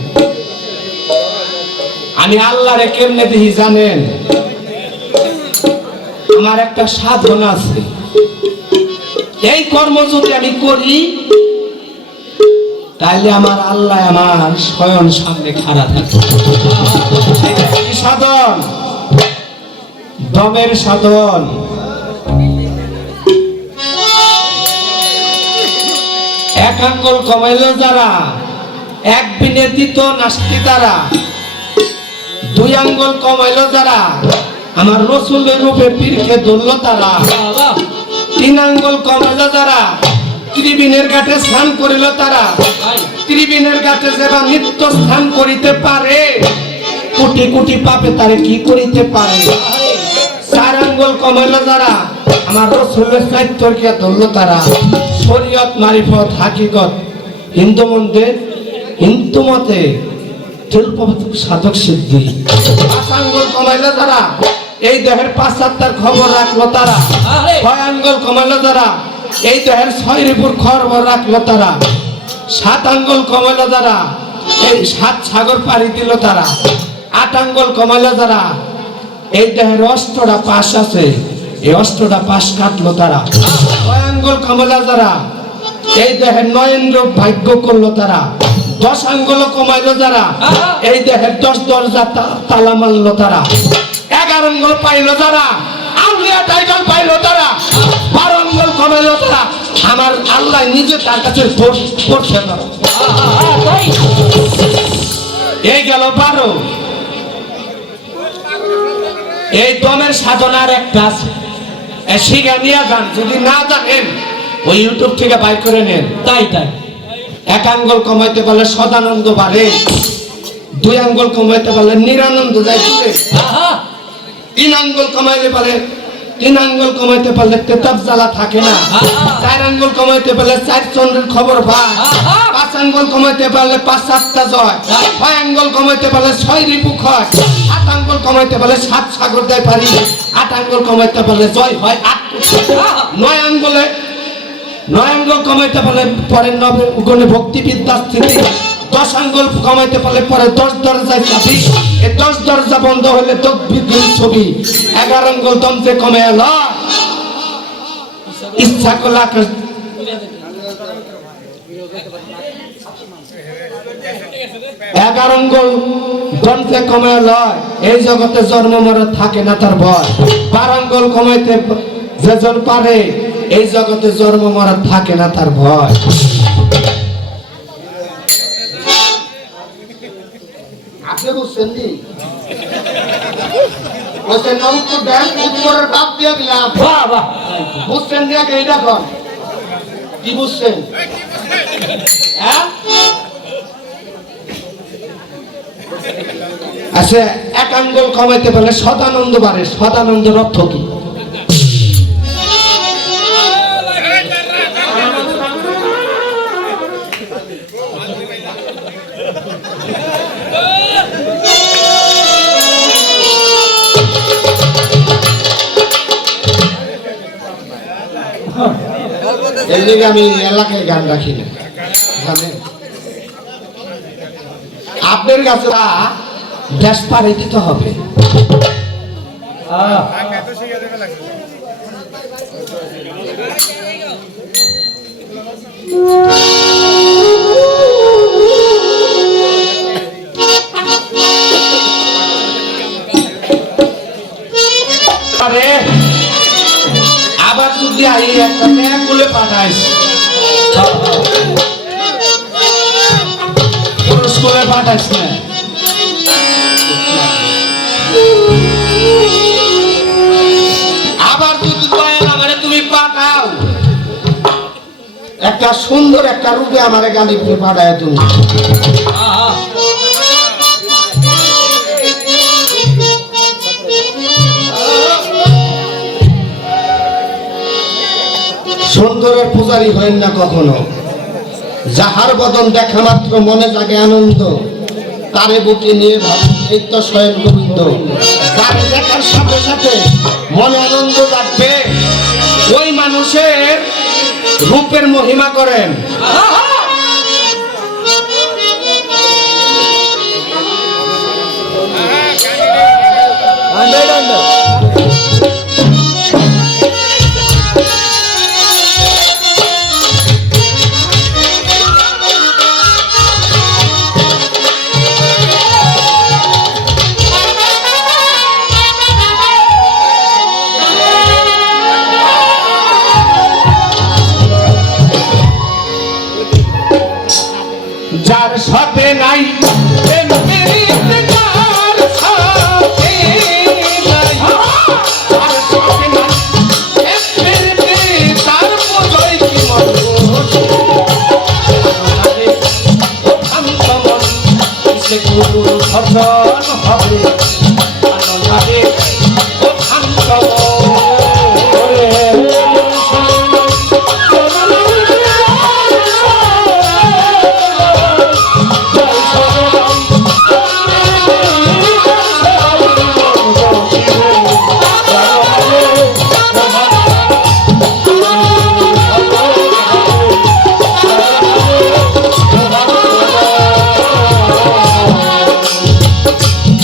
আমি আল্লাহরে কেমনে দিই জানেন? আমার একটা সাধনা আছে, এই কর্ম যদি আমি করি তাহলে আমার আল্লাহ আমার স্বয়ং সামনে খাড়া থাকে। কি সাধন? দমের সাধন। এক আঙ্গুল কমাইল যারা, এক বিনেদিত নাস্তি তারা, 2 আঙ্গুল কমাইল যারা, আমার রসুলের রূপে পীরকে ধরল তারা, বাবা 3 আঙ্গুল কমাইল যারা, ত্রিবিনের ঘাটে স্নান করিল তারা, তাই ত্রিবিনের ঘাটে যেবা নিত্য স্নান করিতে পারে, কোটি কোটি পাপে তারে কি করিতে পারে। আরে 4 আঙ্গুল কমাইল যারা, আমার রসুলের চাইতরকে ধরল তারা, শরীয়ত মারিফত হাকিকত হিন্দু মতে সাধক সিদ্ধি। 5 আঙ্গুল কমাইল যারা, এই দেহের 5 আত্মার খবর রাখলো তারা, আরে 6 আঙ্গুল কমাইল যারা, এই দেহের 6 রিপুর খবর রাখলো তারা, 7 আঙ্গুল কমাইল যারা, এই 7 সাগর পাড়ি দিল তারা, 8 আঙ্গুল কমাইল যারা, এই দেহের 8টা পাশ আছে, এই 8টা পাশ কাটলো তারা, 9 আঙ্গুল কমাইল যারা, এই দেহের 9 ইন্দ্র ভাগ্য করলো তারা, 10 আঙ্গুল কমাইল যারা, এই দেহের 10 দরজা তালা মারলো তারা, 11 আঙ্গুল পাইল যারা, আউলিয়া টাইটেল পাইল তারা, 12 আঙ্গুল কমাইল তারা, আমার আল্লাহ নিজে তার কাছে পড়ছে না। তাই এই গেল 12। এই দমের সাধনার একটা আছে, শিখে নিয়ে যান, যদি না জানেন ওই ইউটিউব থেকে বাই করে নেন। তাই তাই 1 আঙ্গুল কমাইতে পারলে সদানন্দ বাড়ে, 2 আঙ্গুল কমাইতে পারলে নিরানন্দ যায় দূরে, আহা 3 আঙ্গুল কমাইতে পারলে 3 আঙ্গুল কমাইতে পারলে তেতাব জ্বালা থাকে না, 4 আঙ্গুল কমাইতে পারলে 4 চন্দ্রের খবর পায়, 5 আঙ্গুল কমাইতে পারলে 5 7টা জয়, 6 আঙ্গুল কমাইতে পারলে 6 রিপু হয়, 7 আঙ্গুল কমাইতে পারলে 7 সাগর দেয় পারি, 8 আঙ্গুল কমাইতে পারলে জয় হয় 8। 9 আঙ্গুল কমাইতে পারলে পরে 9 গুণে ভক্তি বিদ্যা স্থিতি, 10 আঙ্গুল কমাইতে পারলে পরে 10 দরজায় চাবি, এই 10 দরজা বন্ধ হলে তো বিদ্যুৎ ছবি। 11 আঙ্গুল দমতে কমে এলো, ইচ্ছা করলে 11 আঙ্গুল দমতে কমে এলো, এই জগতে জন্ম মরে থাকে না তার ভয়। 12 আঙ্গুল কমাইতে যেজন পারে, এই জগতে জন্ম মরা থাকে না তার ভয়। আপনি বুঝছেন নি? বলছেন না উত্তর দেন, উত্তরের বাপ দিয়ে দিলাম। বাবা বুঝছেন নি? আগে এইটা কর, কি বুঝছেন? হ্যাঁ আচ্ছা, 1 আঙ্গুল কমাইতে পারলে সদানন্দ বাড়ে, সদানন্দের অর্থ কি? এর লিগে আমি এলাকায় গান রাখি না, জানেন? আপনার কাছে দেশ পাড়ে দিতে হবে। আরে আবার যদি আই একটা মেয়ে বলে পাঠাইস, স্কুলে পাঠাইস না। আবার যদি আমারে তুমি পাঠাও, একটা সুন্দর একটা রূপে আমারে গাজীপুরে পাঠায় তুমি। সুন্দরের পূজারী হয়েন না কখনো, যাহার বদন দেখা মাত্র মনে জাগে আনন্দ, তারে বুকে নিয়ে ভাবি এই তো স্বয়ং গোবিন্দ। তারে দেখার সাথে সাথে মনে আনন্দ জাগবে, ওই মানুষের রূপের মহিমা করেন। যার সাথে নাই প্রেম প্রীতি, যার সাথে নাই, যার সাথে নাই প্রেম প্রীতি, তার পূজয় কি মধুর। শান্ত মন সে গুরু ভজন হবে, আনন্দে ও শান্ত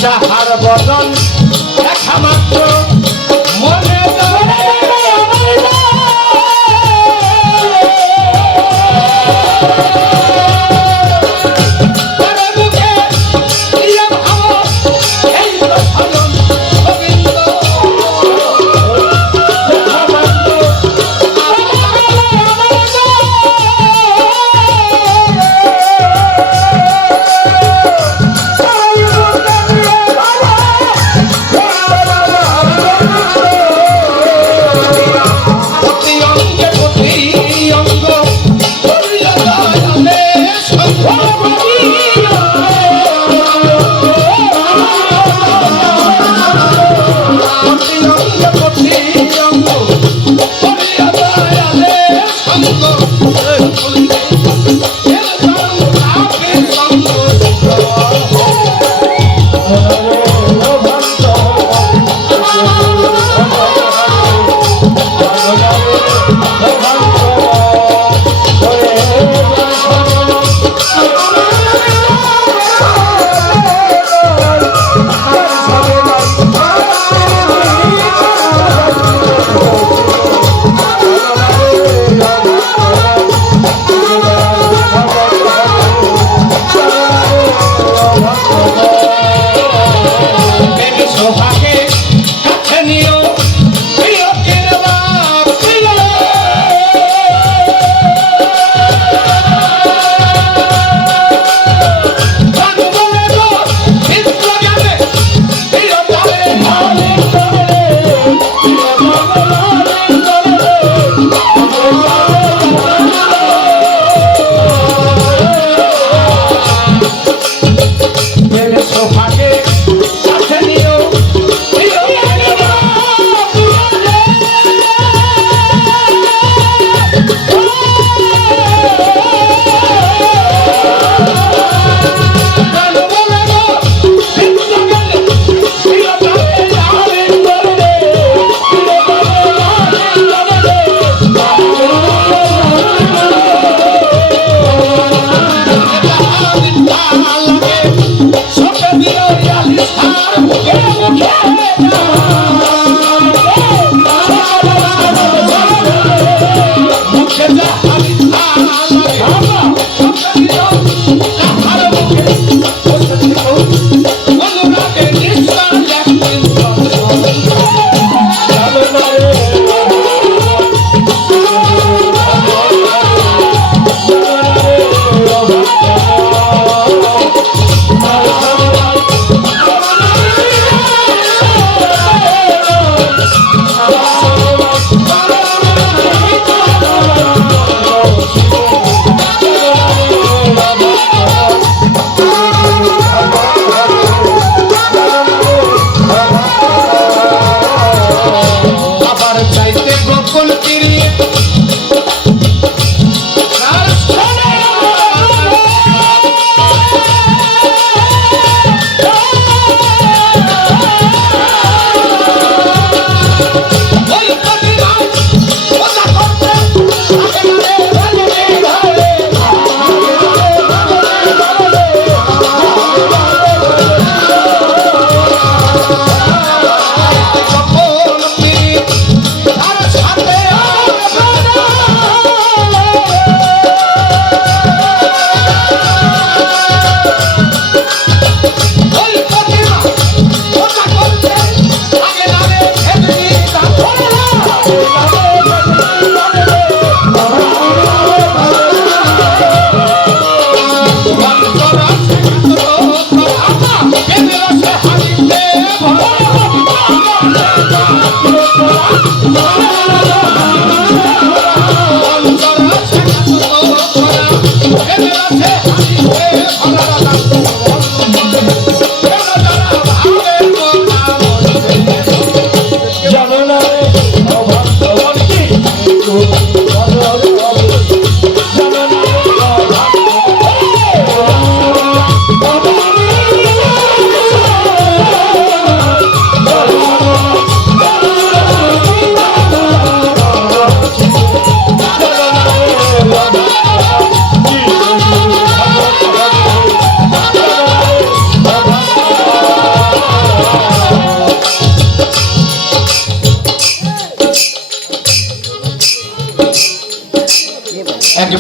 যাহার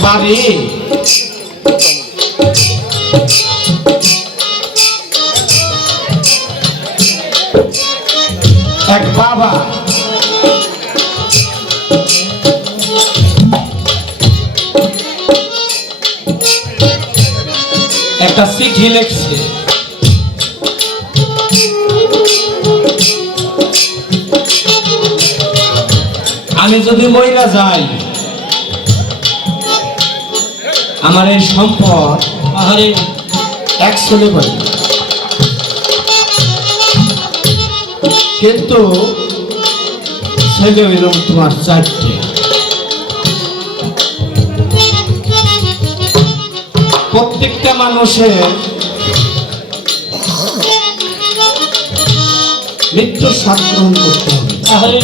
বাড়ি এক বাবা একটা চিঠি লিখছে। আমি যদি মইরা যাই আমার এই সম্পদ আরে এক ছেলে পাই, কিন্তু ছেলে হইল তোমার 4টে। প্রত্যেকটা মানুষের মৃত্যুর স্বাদ গ্রহণ করতে হবে, আরে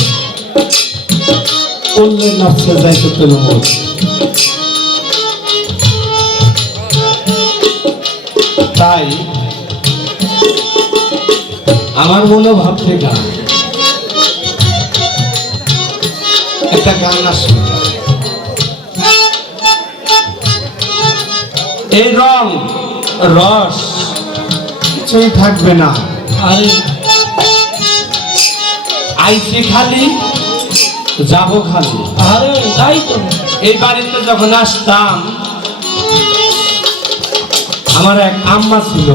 অন্যের নফসে যাইতে পেল মত। তাই আমার মনোভাব থেকে একটা গান আসে, এই রং রস কিছুই থাকবে না, আরে আইসি খালি যাব খালি। আরে তাই তো। এই বাড়িতে যখন আসতাম আমার এক আম্মা ছিল,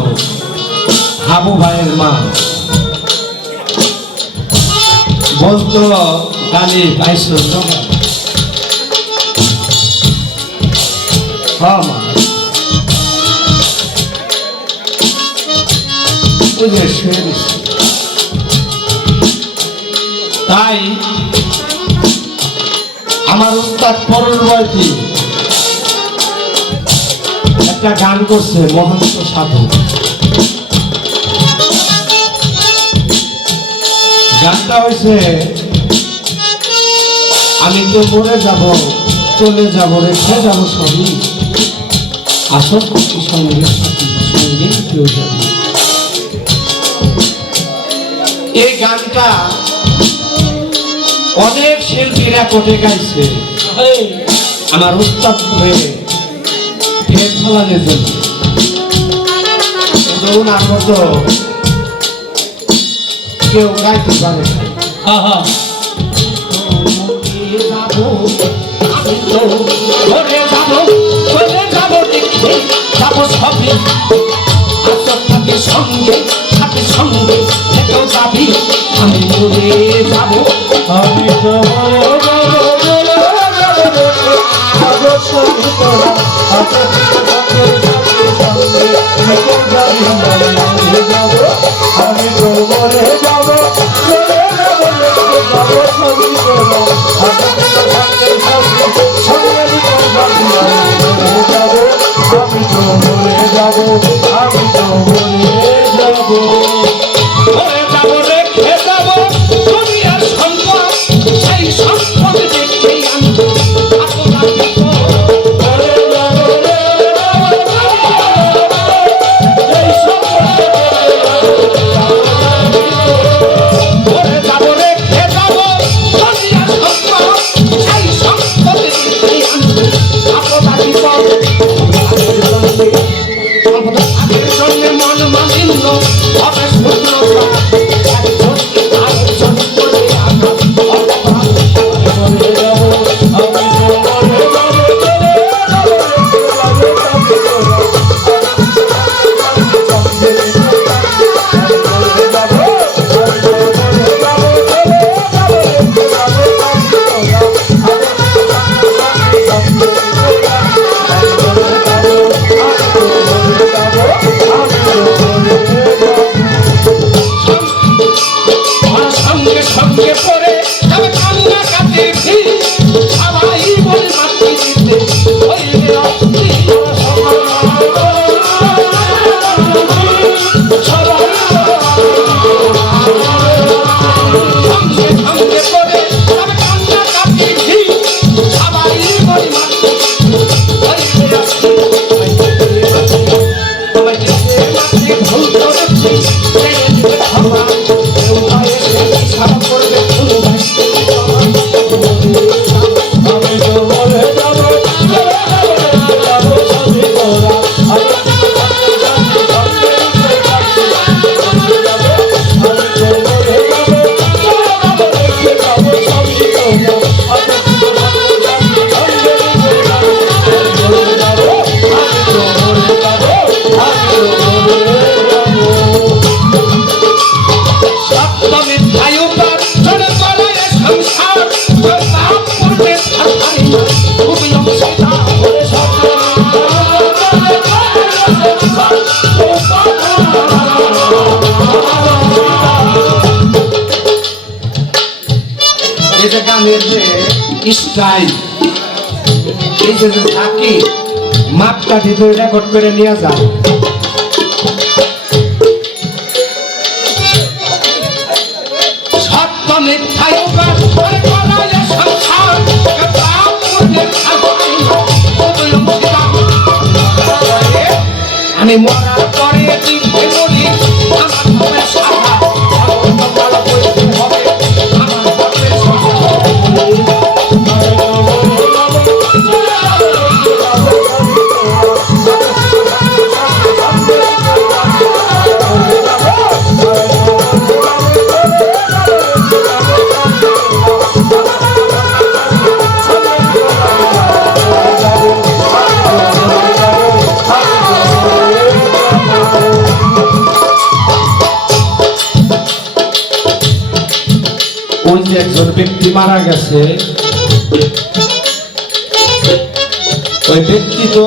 হাবু ভাইয়ের মা, বলতো কালি পাইছো হ্যাঁ মা, বুঝে শুয়ে দিছি। তাই আমার উস্তাদ পরবর্তী একটা গান করছে মহন্ত সাধু। গানটা হয়েছে আমি তো মরে যাব, চলে যাব, রেখে যাব সবই, আসল কি সঙ্গে সঙ্গে কেউ যাবে। এই গানটা অনেক শিল্পীরা কোটে গাইছে আরে আমার উস্তাদ হয়ে ফের ফলানোর জন্য, কিন্তু ওনার মতো কেউ গাইতে পারে না। হ্যাঁ হ্যাঁ ঘরে যাবো, চলে যাবো, দেখে যাবো সবই, আসর থাকে সঙ্গে সাথে সঙ্গে থেকেও যাবি, আমি ঘুরে যাবো, আমি তো আমি তো মরে যাব, ঘরে যাবো, রেখে যাবো দুনিয়ার সম্পদ, সেই সম্পদ দেখে আনবো আপনার ঘরে যাবো, রেখে যাবো দুনিয়ার সম্পদ, সেই সম্পদ দেখে আনবো আপনার আগের জন্য মন মালিন্য হবে শূন্যতা, আগের জন্য করে আমরা সঙ্গে সঙ্গে পড়ে তবে কান্না কাটে ভিড়, সবাই বলে মাটি দিতে হইলে অস্থির, সঙ্গে সঙ্গে পড়ে তবে কান্না কাটে ভিড়, সবাই বলে মাটি হইলে অস্থির, মাটি ভুল করেছি ছেড়ে দিতে ক্ষমা, কেউ ভয়ে সব করবে স্টাইল এই যে থাকি মাপকাঠি ধরে রেকর্ড করে নিয়ে যায়। সত্য মিথ্যায় করে করালে সংসার আমি মরার পরে দিনকে মরি আমার হবে সারা হবে আমার হবে ওই যে একজন ব্যক্তি মারা গেছে, ওই ব্যক্তি তো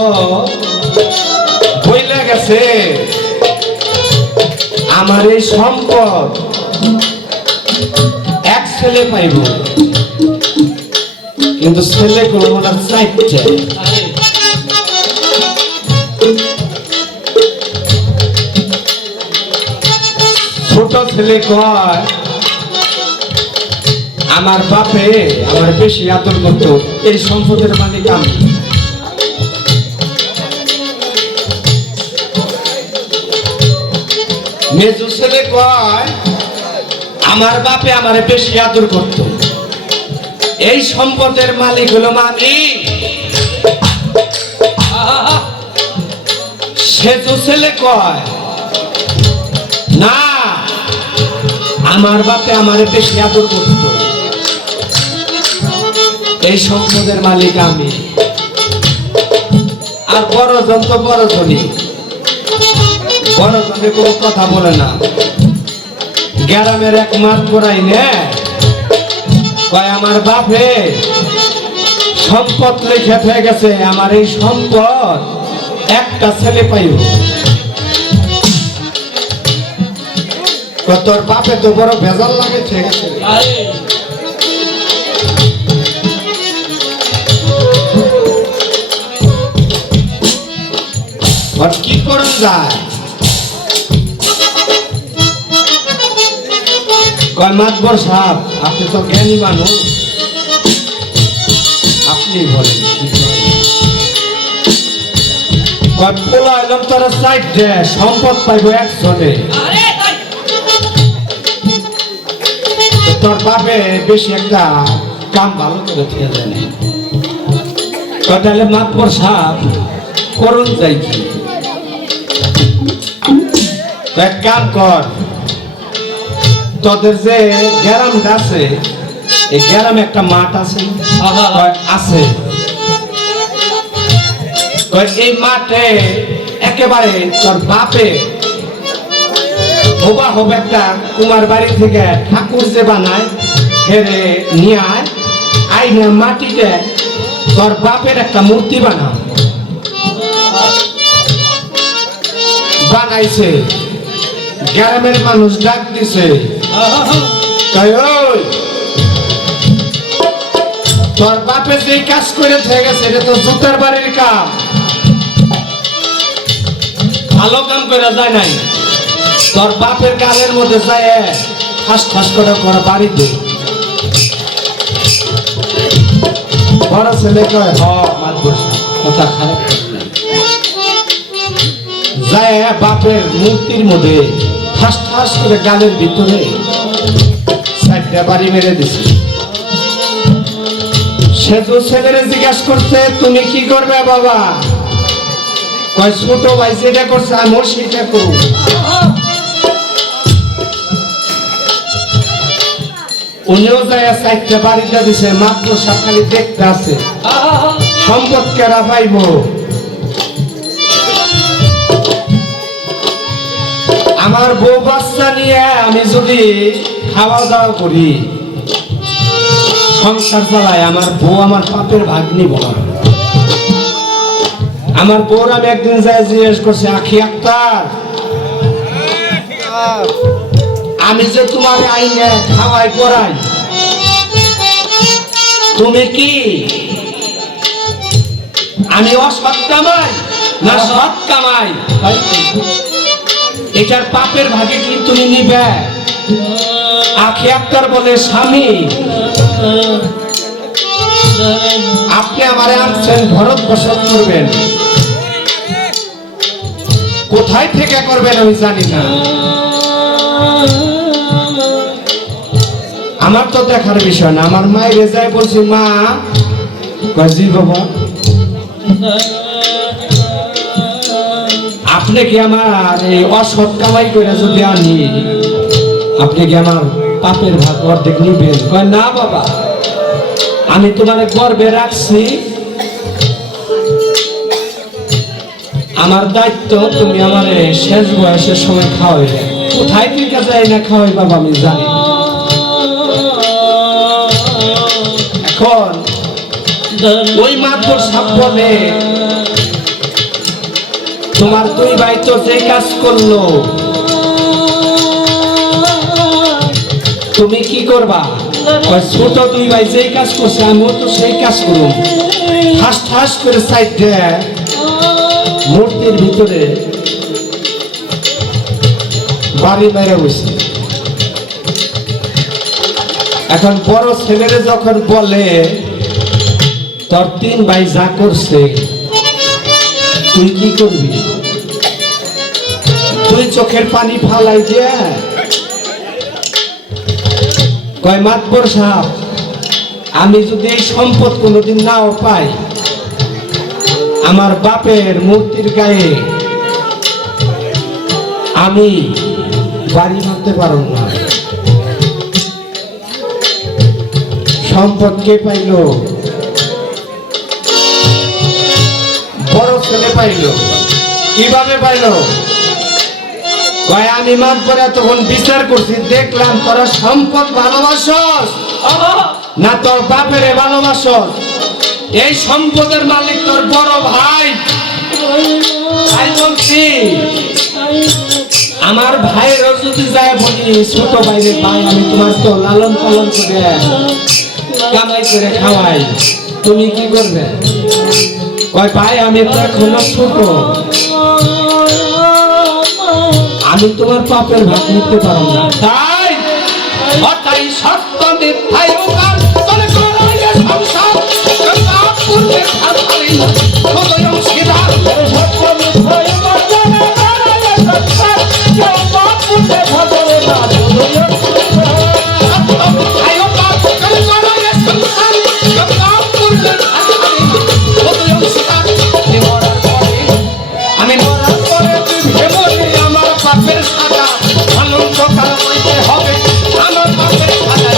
বইলে গেছে আমার এই সম্পদ এক ছেলে পাইব, কিন্তু ছেলে কোনো ওনার চাইছে। আরে ছোট ছেলে কয় আমার বাপে আমার বেশি আদর করতো, এই সম্পদের মালিক আমি। মেজু ছেলে কয় আমার বাপে আমার বেশি আদর করতো, এই সম্পদের মালিক হলো আমি। সেজু ছেলে কয় না আমার বাপে আমার বেশি আদর করতো, এই সম্পদের মালিক আমি। আর বড়জন তো বড়জনই, বড়জনে কোনো কথা বলে না। গ্রামের এক মাঠ করাই নে কয় আমার বাপে সম্পদ লেখা হয়ে গেছে, আমার এই সম্পদ একটা ছেলে পাইও। তোর বাপে তো বড় ভেজাল লাগে, ঠিক আছে। আরে আর কি করুন যায়, কয় মাতবর সাহেব আপনি তো জ্ঞানী মানুষ, আপনি বলেন কি করবেন? কয় পোলা এলাম তোরা সাইড দে, সম্পদ পাইব একজনে, আরে তাই তোর বাপে বেশি একটা কাম ভালো করে দিয়ে দেয় না। কয় তাহলে মাতবর সাহেব করুন যাই কি, এক কাম কর, তোদের যে গ্রামটা আছে এই গ্রামে একটা মাঠ আছে, কয় আছে, কয় এই মাঠে একেবারে তোর বাপে হোবা হবে একটা কুমার বাড়ি থেকে ঠাকুর যে বানায় হেরে নিয়ে আয়, আইনে মাটিতে তোর বাপের একটা মূর্তি বানাইছে। গ্রামের মানুষ ডাক দিছে, কয় ওই তোর বাপে যে কাজ করে থেকে গেছে এটা তো জুতার বাড়ির কাম, ভালো কাম করে যায় নাই, তোর বাপের গালের মধ্যে যায় ঠাস ঠাস করে করে বাড়ি দে। বড় ছেলে কয় হ মাতবর সাহেব, কথা খারাপ নাই। যায় বাপের মূর্তির মধ্যে ঠাস ঠাস করে গালের ভিতরে চারটা বাড়ি মেরে দিছে। সে তো ছেলেরে জিজ্ঞাসা করছে তুমি কি করবে বাবা, কয় ছোট ভাই যেটা করছে আমিও সেটা করব। উনিও যায় চারটা বাড়িটা দিছে, মাত্র সকালে দেখতে আছে সম্পদ কেরা পাইব। আমার বউ বাচ্চা নিয়ে আমি যদি খাওয়া দাওয়া করি সংসার চালাই, আমার বউ আমার পাপের ভাগ নিব না। আমার বউর আমি একদিন যাই জিজ্ঞেস করছি, আখি আক্তার আমি যে তোমার আইনে খাওয়াই করাই তুমি কি আমি অসৎ কামাই না সৎ কামাই তাই তো এটার পাপের ভাগে কি তুমি নিবে? আখি আক্তার বলে স্বামী আপনি আমারে আনছেন ভরত বসত করবেন, কোথায় থেকে করবেন আমি জানি না, আমার তো দেখার বিষয় না। আমার মায়ের যায় বলছি মা জি বাবা আপনি কি আমার এই অসৎ কামাই করে যদি আনি আপনি কি আমার পাপের ভাগ অর্ধেক নিবেন? কয় না বাবা আমি তোমার গর্বে রাখছি, আমার দায়িত্ব তুমি আমার শেষ বয়সের সময় খাওয়াইলে, কোথায় থেকে যাই না খাওয়াই বাবা আমি জানি না। এখন ওই মাত্র সাপ বলে তোমার দুই ভাই তো যে কাজ করলো তুমি কি করবা? ছোট দুই ভাই যে কাজ করছে আমিও তো সেই কাজ করব। ঠাস ঠাস করে সাইডে মূর্তির ভিতরে বাড়ি মেরে বসে। এখন বড় ছেলেরে যখন বলে তোর তিন ভাই যা করছে তুই কি করবি? তুই চোখের পানি ফালাই দিয়ে কয় মাতবর সাহেব আমি যদি এই সম্পদ কোনোদিন নাও পাই আমার বাপের মূর্তির গায়ে আমি বাড়ি মারতে পারব না। সম্পদ কে পাইল? বড় ছেলে পাইল। কিভাবে পাইল? কয় আমি মাতবরে তখন বিচার করছি, দেখলাম তোরা সম্পদ ভালোবাসস না তোর বাপের ভালোবাসস। এই সম্পদের মালিক তোর বড় ভাই। তাই বলছি আমার ভাইয়েরও যদি যায় বলি ছোট ভাইরে ভাই আমি তোমার তো লালন পালন করে কামাই করে খাওয়াই, তুমি কি করবে? কয় ভাই আমি তো এখনো ছোট, আমি তোমার পাপের ভাগ নিতে পারব না। তাই তাই সত্য মিথ্যায় উকার তলে করাইয়া সংসার গঙ্গা পূর্বে খালি হৃদয় সিধা সত্য মিথ্যায় উকার তলে করাইয়া সংসার গঙ্গা পূর্বে খালি হৃদয় সিধা। সত্য মিথ্যায় উকার তলে করাইয়া সংসার গঙ্গা পূর্বে খালি হৃদয় সিধা। আমি মরার পরে ভেবলি আমার পাপের সাজা অনন্তকাল হইতে হবে, আমার পাপের সাজা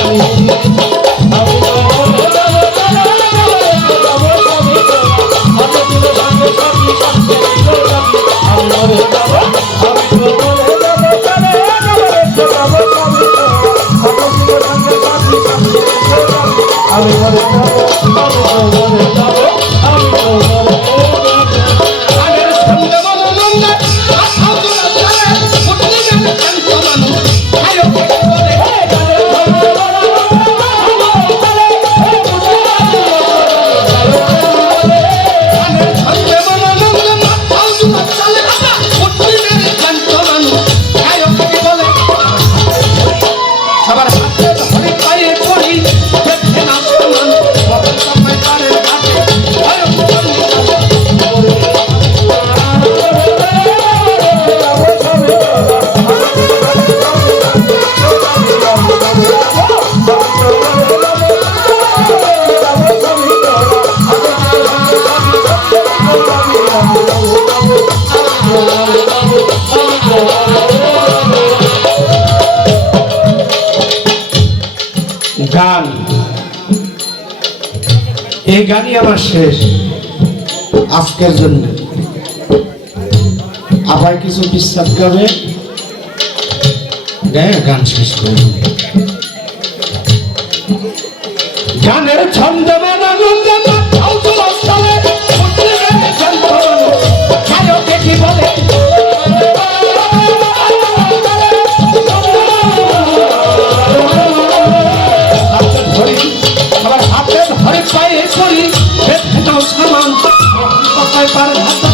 গান। এই গানই আমার শেষ আজকের জন্য। আবার কিছু বিশ্বাস গাবে গান শেষ করে গানের ছন্দ ধরি আবার হাতে ধরে ছয় পার ঘাট